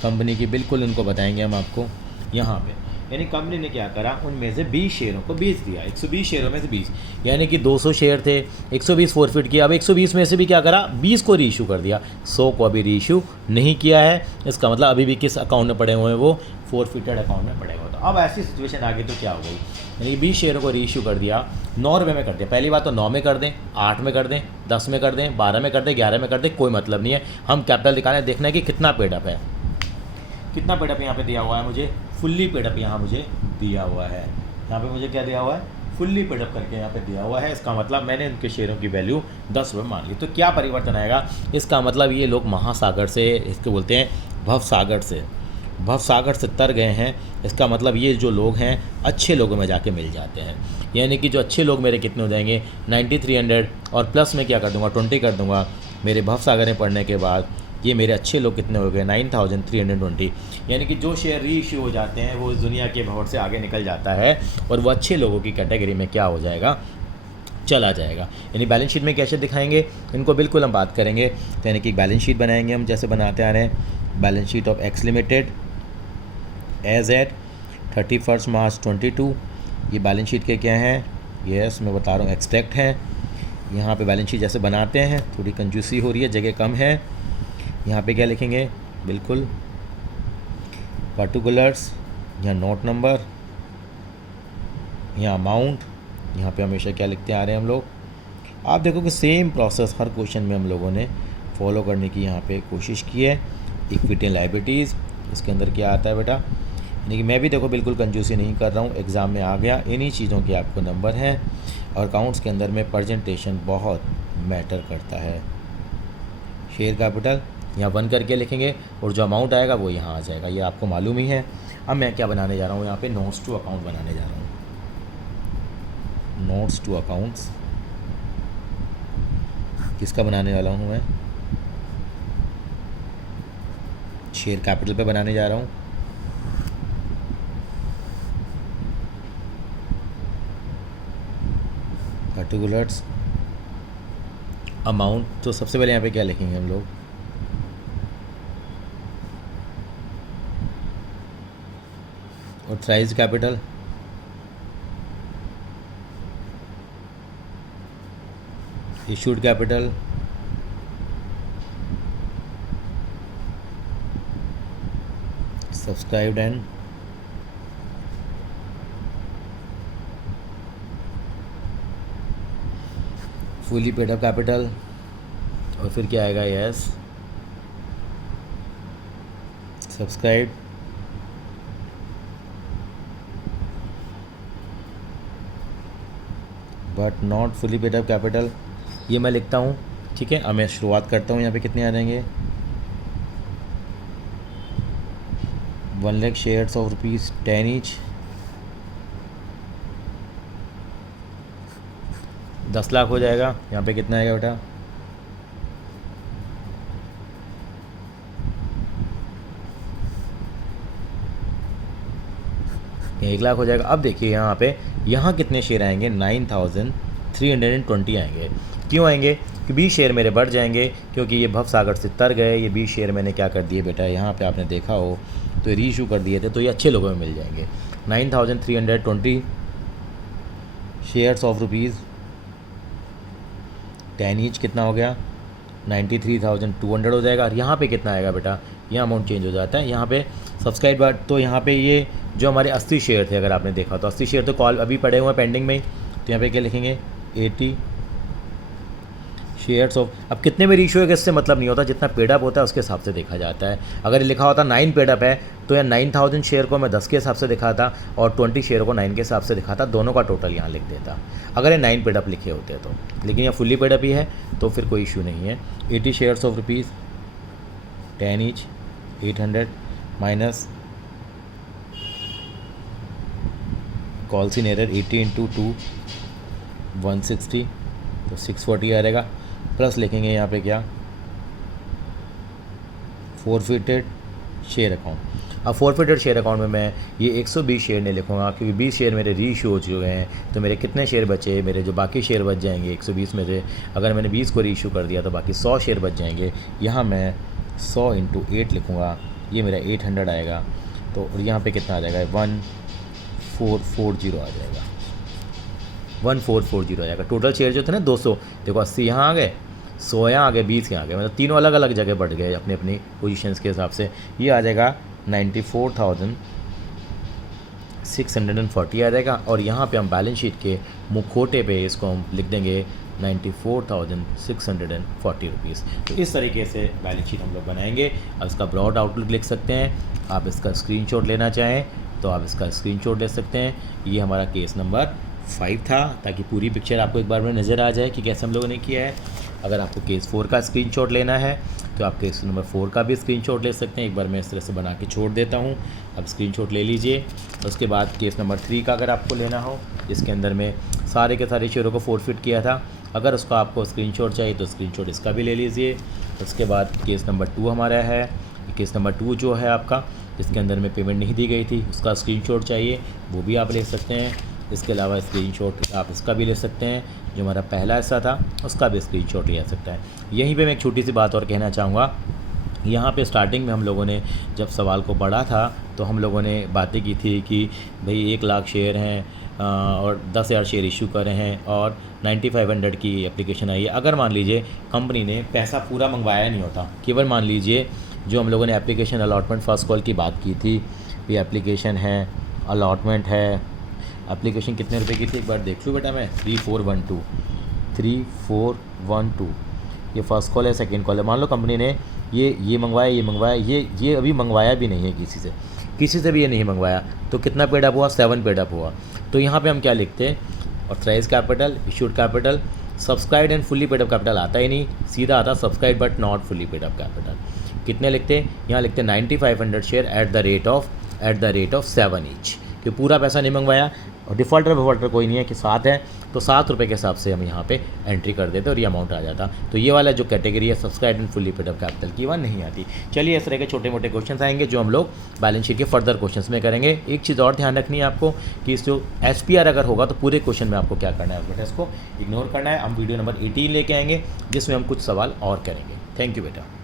कंपनी की, बिल्कुल इनको बताएंगे हम आपको यहाँ पे। यानी कंपनी ने क्या करा, उनमें से 20 शेयरों को बेच दिया, 120 शेयरों में से 20, यानी कि 200 शेयर थे 120 फोरफिट किया। अब 120 में से भी क्या करा 20 को री इशू कर दिया, 100 को अभी री इशू नहीं किया है। इसका मतलब अभी भी किस अकाउंट में पड़े हुए हैं, वो फोरफिटेड अकाउंट में पड़े हुए। तो अब ऐसी सिचुएशन आ गई तो क्या हो गई, यानी कि 20 शेयरों को री इशू कर दिया, 9 रुपये में कर दिया। पहली बात तो 9 में कर दें, 8 में कर दें, 10 में कर दें, 12 में कर दें, 11 में कर दें, कोई मतलब नहीं है। हम कैपिटल दिखाने देखना है कि कितना पेडअप है, कितना पेडअप यहाँ पे दिया हुआ है मुझे, फुल्ली पेडअप यहाँ मुझे दिया हुआ है। यहाँ पे मुझे क्या दिया हुआ है, फुल्ली पेडअप करके यहाँ पे दिया हुआ है। इसका मतलब मैंने उनके शेयरों की वैल्यू 10 रुपये मान ली। तो क्या परिवर्तन आएगा, इसका मतलब ये लोग महासागर से, इसको बोलते हैं भवसागर से तर गए हैं। इसका मतलब ये जो लोग हैं अच्छे लोगों में जाके मिल जाते हैं, यानी कि जो अच्छे लोग मेरे कितने हो जाएंगे 9,300, और प्लस में क्या कर दूंगा 20 कर दूंगा मेरे भवसागर में पढ़ने के बाद। ये मेरे अच्छे लोग कितने हो गए 9,320, यानी कि जो शेयर री इशू हो जाते हैं वो इस दुनिया के भवन से आगे निकल जाता है और वो अच्छे लोगों की कैटेगरी में क्या हो जाएगा, चला जाएगा। यानी बैलेंस शीट में कैसे दिखाएंगे इनको बिल्कुल हम बात करेंगे। तो यानी कि बैलेंस शीट बनाएंगे हम जैसे बनाते आ रहे हैं, balance sheet of X limited as at 31 March 22। ये बैलेंस शीट के क्या हैं, यस मैं बता रहा हूँ एक्सट्रैक्ट हैं। यहाँ पे बैलेंस शीट जैसे बनाते हैं, थोड़ी कंजूसी हो रही है, जगह कम है। यहाँ पे क्या लिखेंगे, बिल्कुल पर्टिकुलर्स, यहाँ नोट नंबर, यहाँ अमाउंट, यहाँ पे हमेशा क्या लिखते आ रहे हैं हम लोग। आप देखो कि सेम प्रोसेस हर क्वेश्चन में हम लोगों ने फॉलो करने की यहाँ पे कोशिश की है। इक्विटी एंड लायबिलिटीज़, इसके अंदर क्या आता है बेटा, यानी कि मैं भी देखो बिल्कुल कंजूसी नहीं कर रहा हूँ, एग्ज़ाम में आ गया, इन्हीं चीज़ों के आपको नंबर हैं। और अकाउंट्स के अंदर में प्रेजेंटेशन बहुत मैटर करता है। शेयर कैपिटल यहाँ 1 करके लिखेंगे और जो अमाउंट आएगा वो यहाँ आ जाएगा, ये आपको मालूम ही है। अब मैं क्या बनाने जा रहा हूँ, यहाँ पे नोट्स टू अकाउंट बनाने जा रहा हूँ। नोट्स टू अकाउंट्स किसका बनाने वाला हूँ मैं, शेयर कैपिटल पे बनाने जा रहा हूँ। पर्टिकुलर्स, अमाउंट, तो सबसे पहले यहाँ पे क्या लिखेंगे हम लोग, authorised capital, issued capital, subscribed and fully paid up capital, और फिर क्या आएगा, yes subscribe but not fully paid up capital, ये मैं लिखता हूँ। ठीक है, अब मैं शुरुआत करता हूँ। यहाँ पे कितने आ जाएंगे, 1 lakh shares of ₹10 each, 10 lakh हो जाएगा। यहाँ पे कितना आएगा बेटा? 1 लाख हो जाएगा। अब देखिए यहाँ पे यहाँ कितने शेयर आएंगे? 9320 आएंगे। क्यों आएंगे? कि 20 शेयर मेरे बढ़ जाएंगे, क्योंकि ये भवसागर से तर गए। ये 20 शेयर मैंने क्या कर दिए बेटा, यहाँ पे आपने देखा हो तो री इशू कर दिए थे, तो ये अच्छे लोगों में मिल जाएंगे। 9320 शेयर्स ऑफ रुपीज़ 10 ईच कितना हो गया? 93,200 हो जाएगा। और यहाँ पे कितना आएगा बेटा? यहाँ अमाउंट चेंज हो जाता है। यहाँ पे सब्सक्राइब बार, तो यहाँ पे ये जो हमारे 80 शेयर थे, अगर आपने देखा तो 80 शेयर तो कॉल अभी पड़े हुए हैं पेंडिंग में ही, तो यहाँ पे क्या लिखेंगे? 80 शेयर्स ऑफ। अब कितने में रेशियो है इससे मतलब नहीं होता, जितना पेडअप होता है उसके हिसाब से देखा जाता है। अगर लिखा होता 9 पेडअप है तो यहाँ 9000 शेयर को मैं 10 के हिसाब से दिखाता और 20 शेयर को 9 के हिसाब से दिखाता, दोनों का टोटल यहाँ लिख देता अगर ये 9 पेडअप लिखे होते तो। लेकिन यहाँ फुल्ली पेडअप ही है तो फिर कोई इशू नहीं है। 80 shares of rupees 10 each 800 minus calls in arrear 80 into 2 160 तो 640 आ रहेगा। प्लस लिखेंगे यहाँ पे क्या? Forfeited share account. अब फॉरफिटेड शेयर अकाउंट में मैं ये 120 शेयर नहीं लिखूँगा, क्योंकि 20 शेयर मेरे री इशू हो चुके हैं। तो मेरे कितने शेयर बचे? मेरे जो बाकी शेयर बच जाएंगे 120 में से, अगर मैंने 20 को री इशू कर दिया तो बाकी 100 शेयर बच जाएंगे। यहाँ मैं 100 इंटू 8 लिखूँगा, ये मेरा 800 आएगा। तो यहाँ पे कितना आ जाएगा? 1440 आ जाएगा। 1440 आ जाएगा। टोटल शेयर जो थे ना 200, देखो 80 यहाँ आ गए, 100 यहाँ आ गए, 20 यहाँ आ गए, मतलब तीनों अलग अलग जगह बढ़ गए अपनी अपनी पोजीशंस के हिसाब से। ये आ जाएगा 94,640 आ जाएगा। और यहाँ पे हम बैलेंस शीट के मुखोटे पे इसको हम लिख देंगे 94,640 रुपीज़। तो इस तरीके से बैलेंस शीट हम लोग बनाएंगे। अब इसका ब्रॉड आउटलुक लिख सकते हैं। आप इसका स्क्रीनशॉट लेना चाहें तो आप इसका स्क्रीनशॉट ले सकते हैं। ये हमारा केस नंबर 5 था, ताकि पूरी पिक्चर आपको एक बार में नज़र आ जाए कि कैसे हम लोगों ने किया है। अगर आपको केस 4 का स्क्रीनशॉट लेना है तो आप केस नंबर 4 का भी स्क्रीनशॉट ले सकते हैं। एक बार मैं इस तरह से बना के छोड़ देता हूँ, अब स्क्रीनशॉट ले लीजिए। उसके बाद केस नंबर 3 का अगर आपको लेना हो, जिसके अंदर में सारे के सारे शेयरों को फॉरफिट किया था, अगर उसका आपको स्क्रीनशॉट चाहिए तो स्क्रीनशॉट इसका भी ले लीजिए। उसके बाद केस नंबर 2 हमारा है। केस नंबर 2 जो है आपका, जिसके अंदर में पेमेंट नहीं दी गई थी, उसका स्क्रीनशॉट चाहिए, वो भी आप ले सकते हैं। इसके अलावा स्क्रीनशॉट आप इसका भी ले सकते हैं, जो हमारा पहला हिस्सा था उसका भी स्क्रीनशॉट लिया जा सकता है। यहीं पे मैं एक छोटी सी बात और कहना चाहूँगा। यहाँ पे स्टार्टिंग में हम लोगों ने जब सवाल को पढ़ा था तो हम लोगों ने बातें की थी कि भाई 1 लाख शेयर हैं और 10,000 शेयर इशू कर रहे हैं और 9500 की एप्लीकेशन आई है। अगर मान लीजिए कंपनी ने पैसा पूरा मंगवाया नहीं होता, केवल मान लीजिए जो हम लोगों ने एप्लीकेशन अलॉटमेंट फर्स्ट कॉल की बात की थी, ये एप्लीकेशन है, अलॉटमेंट है। एप्लीकेशन कितने रुपए की थी एक बार देख लूँ बेटा मैं? 3412 ये फर्स्ट कॉल है, सेकंड कॉल है। मान लो कंपनी ने ये मंगवाया, ये अभी मंगवाया भी नहीं है किसी से भी ये नहीं मंगवाया, तो कितना पेड अप हुआ? 7 पेड अप हुआ। तो यहाँ पे हम क्या लिखते हैं? Authorise capital, issued capital, subscribe and fully paid up capital आता ही नहीं, सीधा आता subscribe but not fully paid up capital. कितने लिखते हैं? यहाँ लिखते हैं 9500 share at the rate of 7 each, कि पूरा पैसा नहीं मंगवाया। और डिफ़ॉल्टर विफॉल्टर कोई नहीं है कि 7 है तो 7 रुपये के हिसाब से हम यहाँ पे एंट्री कर देते और ये अमाउंट आ जाता। तो ये वाला जो कैटेगरी है subscribe and fully paid up capital की, वह नहीं आती। चलिए, इस तरह के छोटे मोटे क्वेश्चंस आएंगे जो हम लोग बैलेंस शीट के फर्दर क्वेश्चंस में करेंगे। एक चीज़ और ध्यान रखनी है आपको कि इस जो SPR अगर होगा तो पूरे क्वेश्चन में आपको क्या करना है बेटा, इसको इग्नोर करना है। हम वीडियो नंबर 18 लेके आएंगे जिसमें हम कुछ सवाल और करेंगे। थैंक यू बेटा।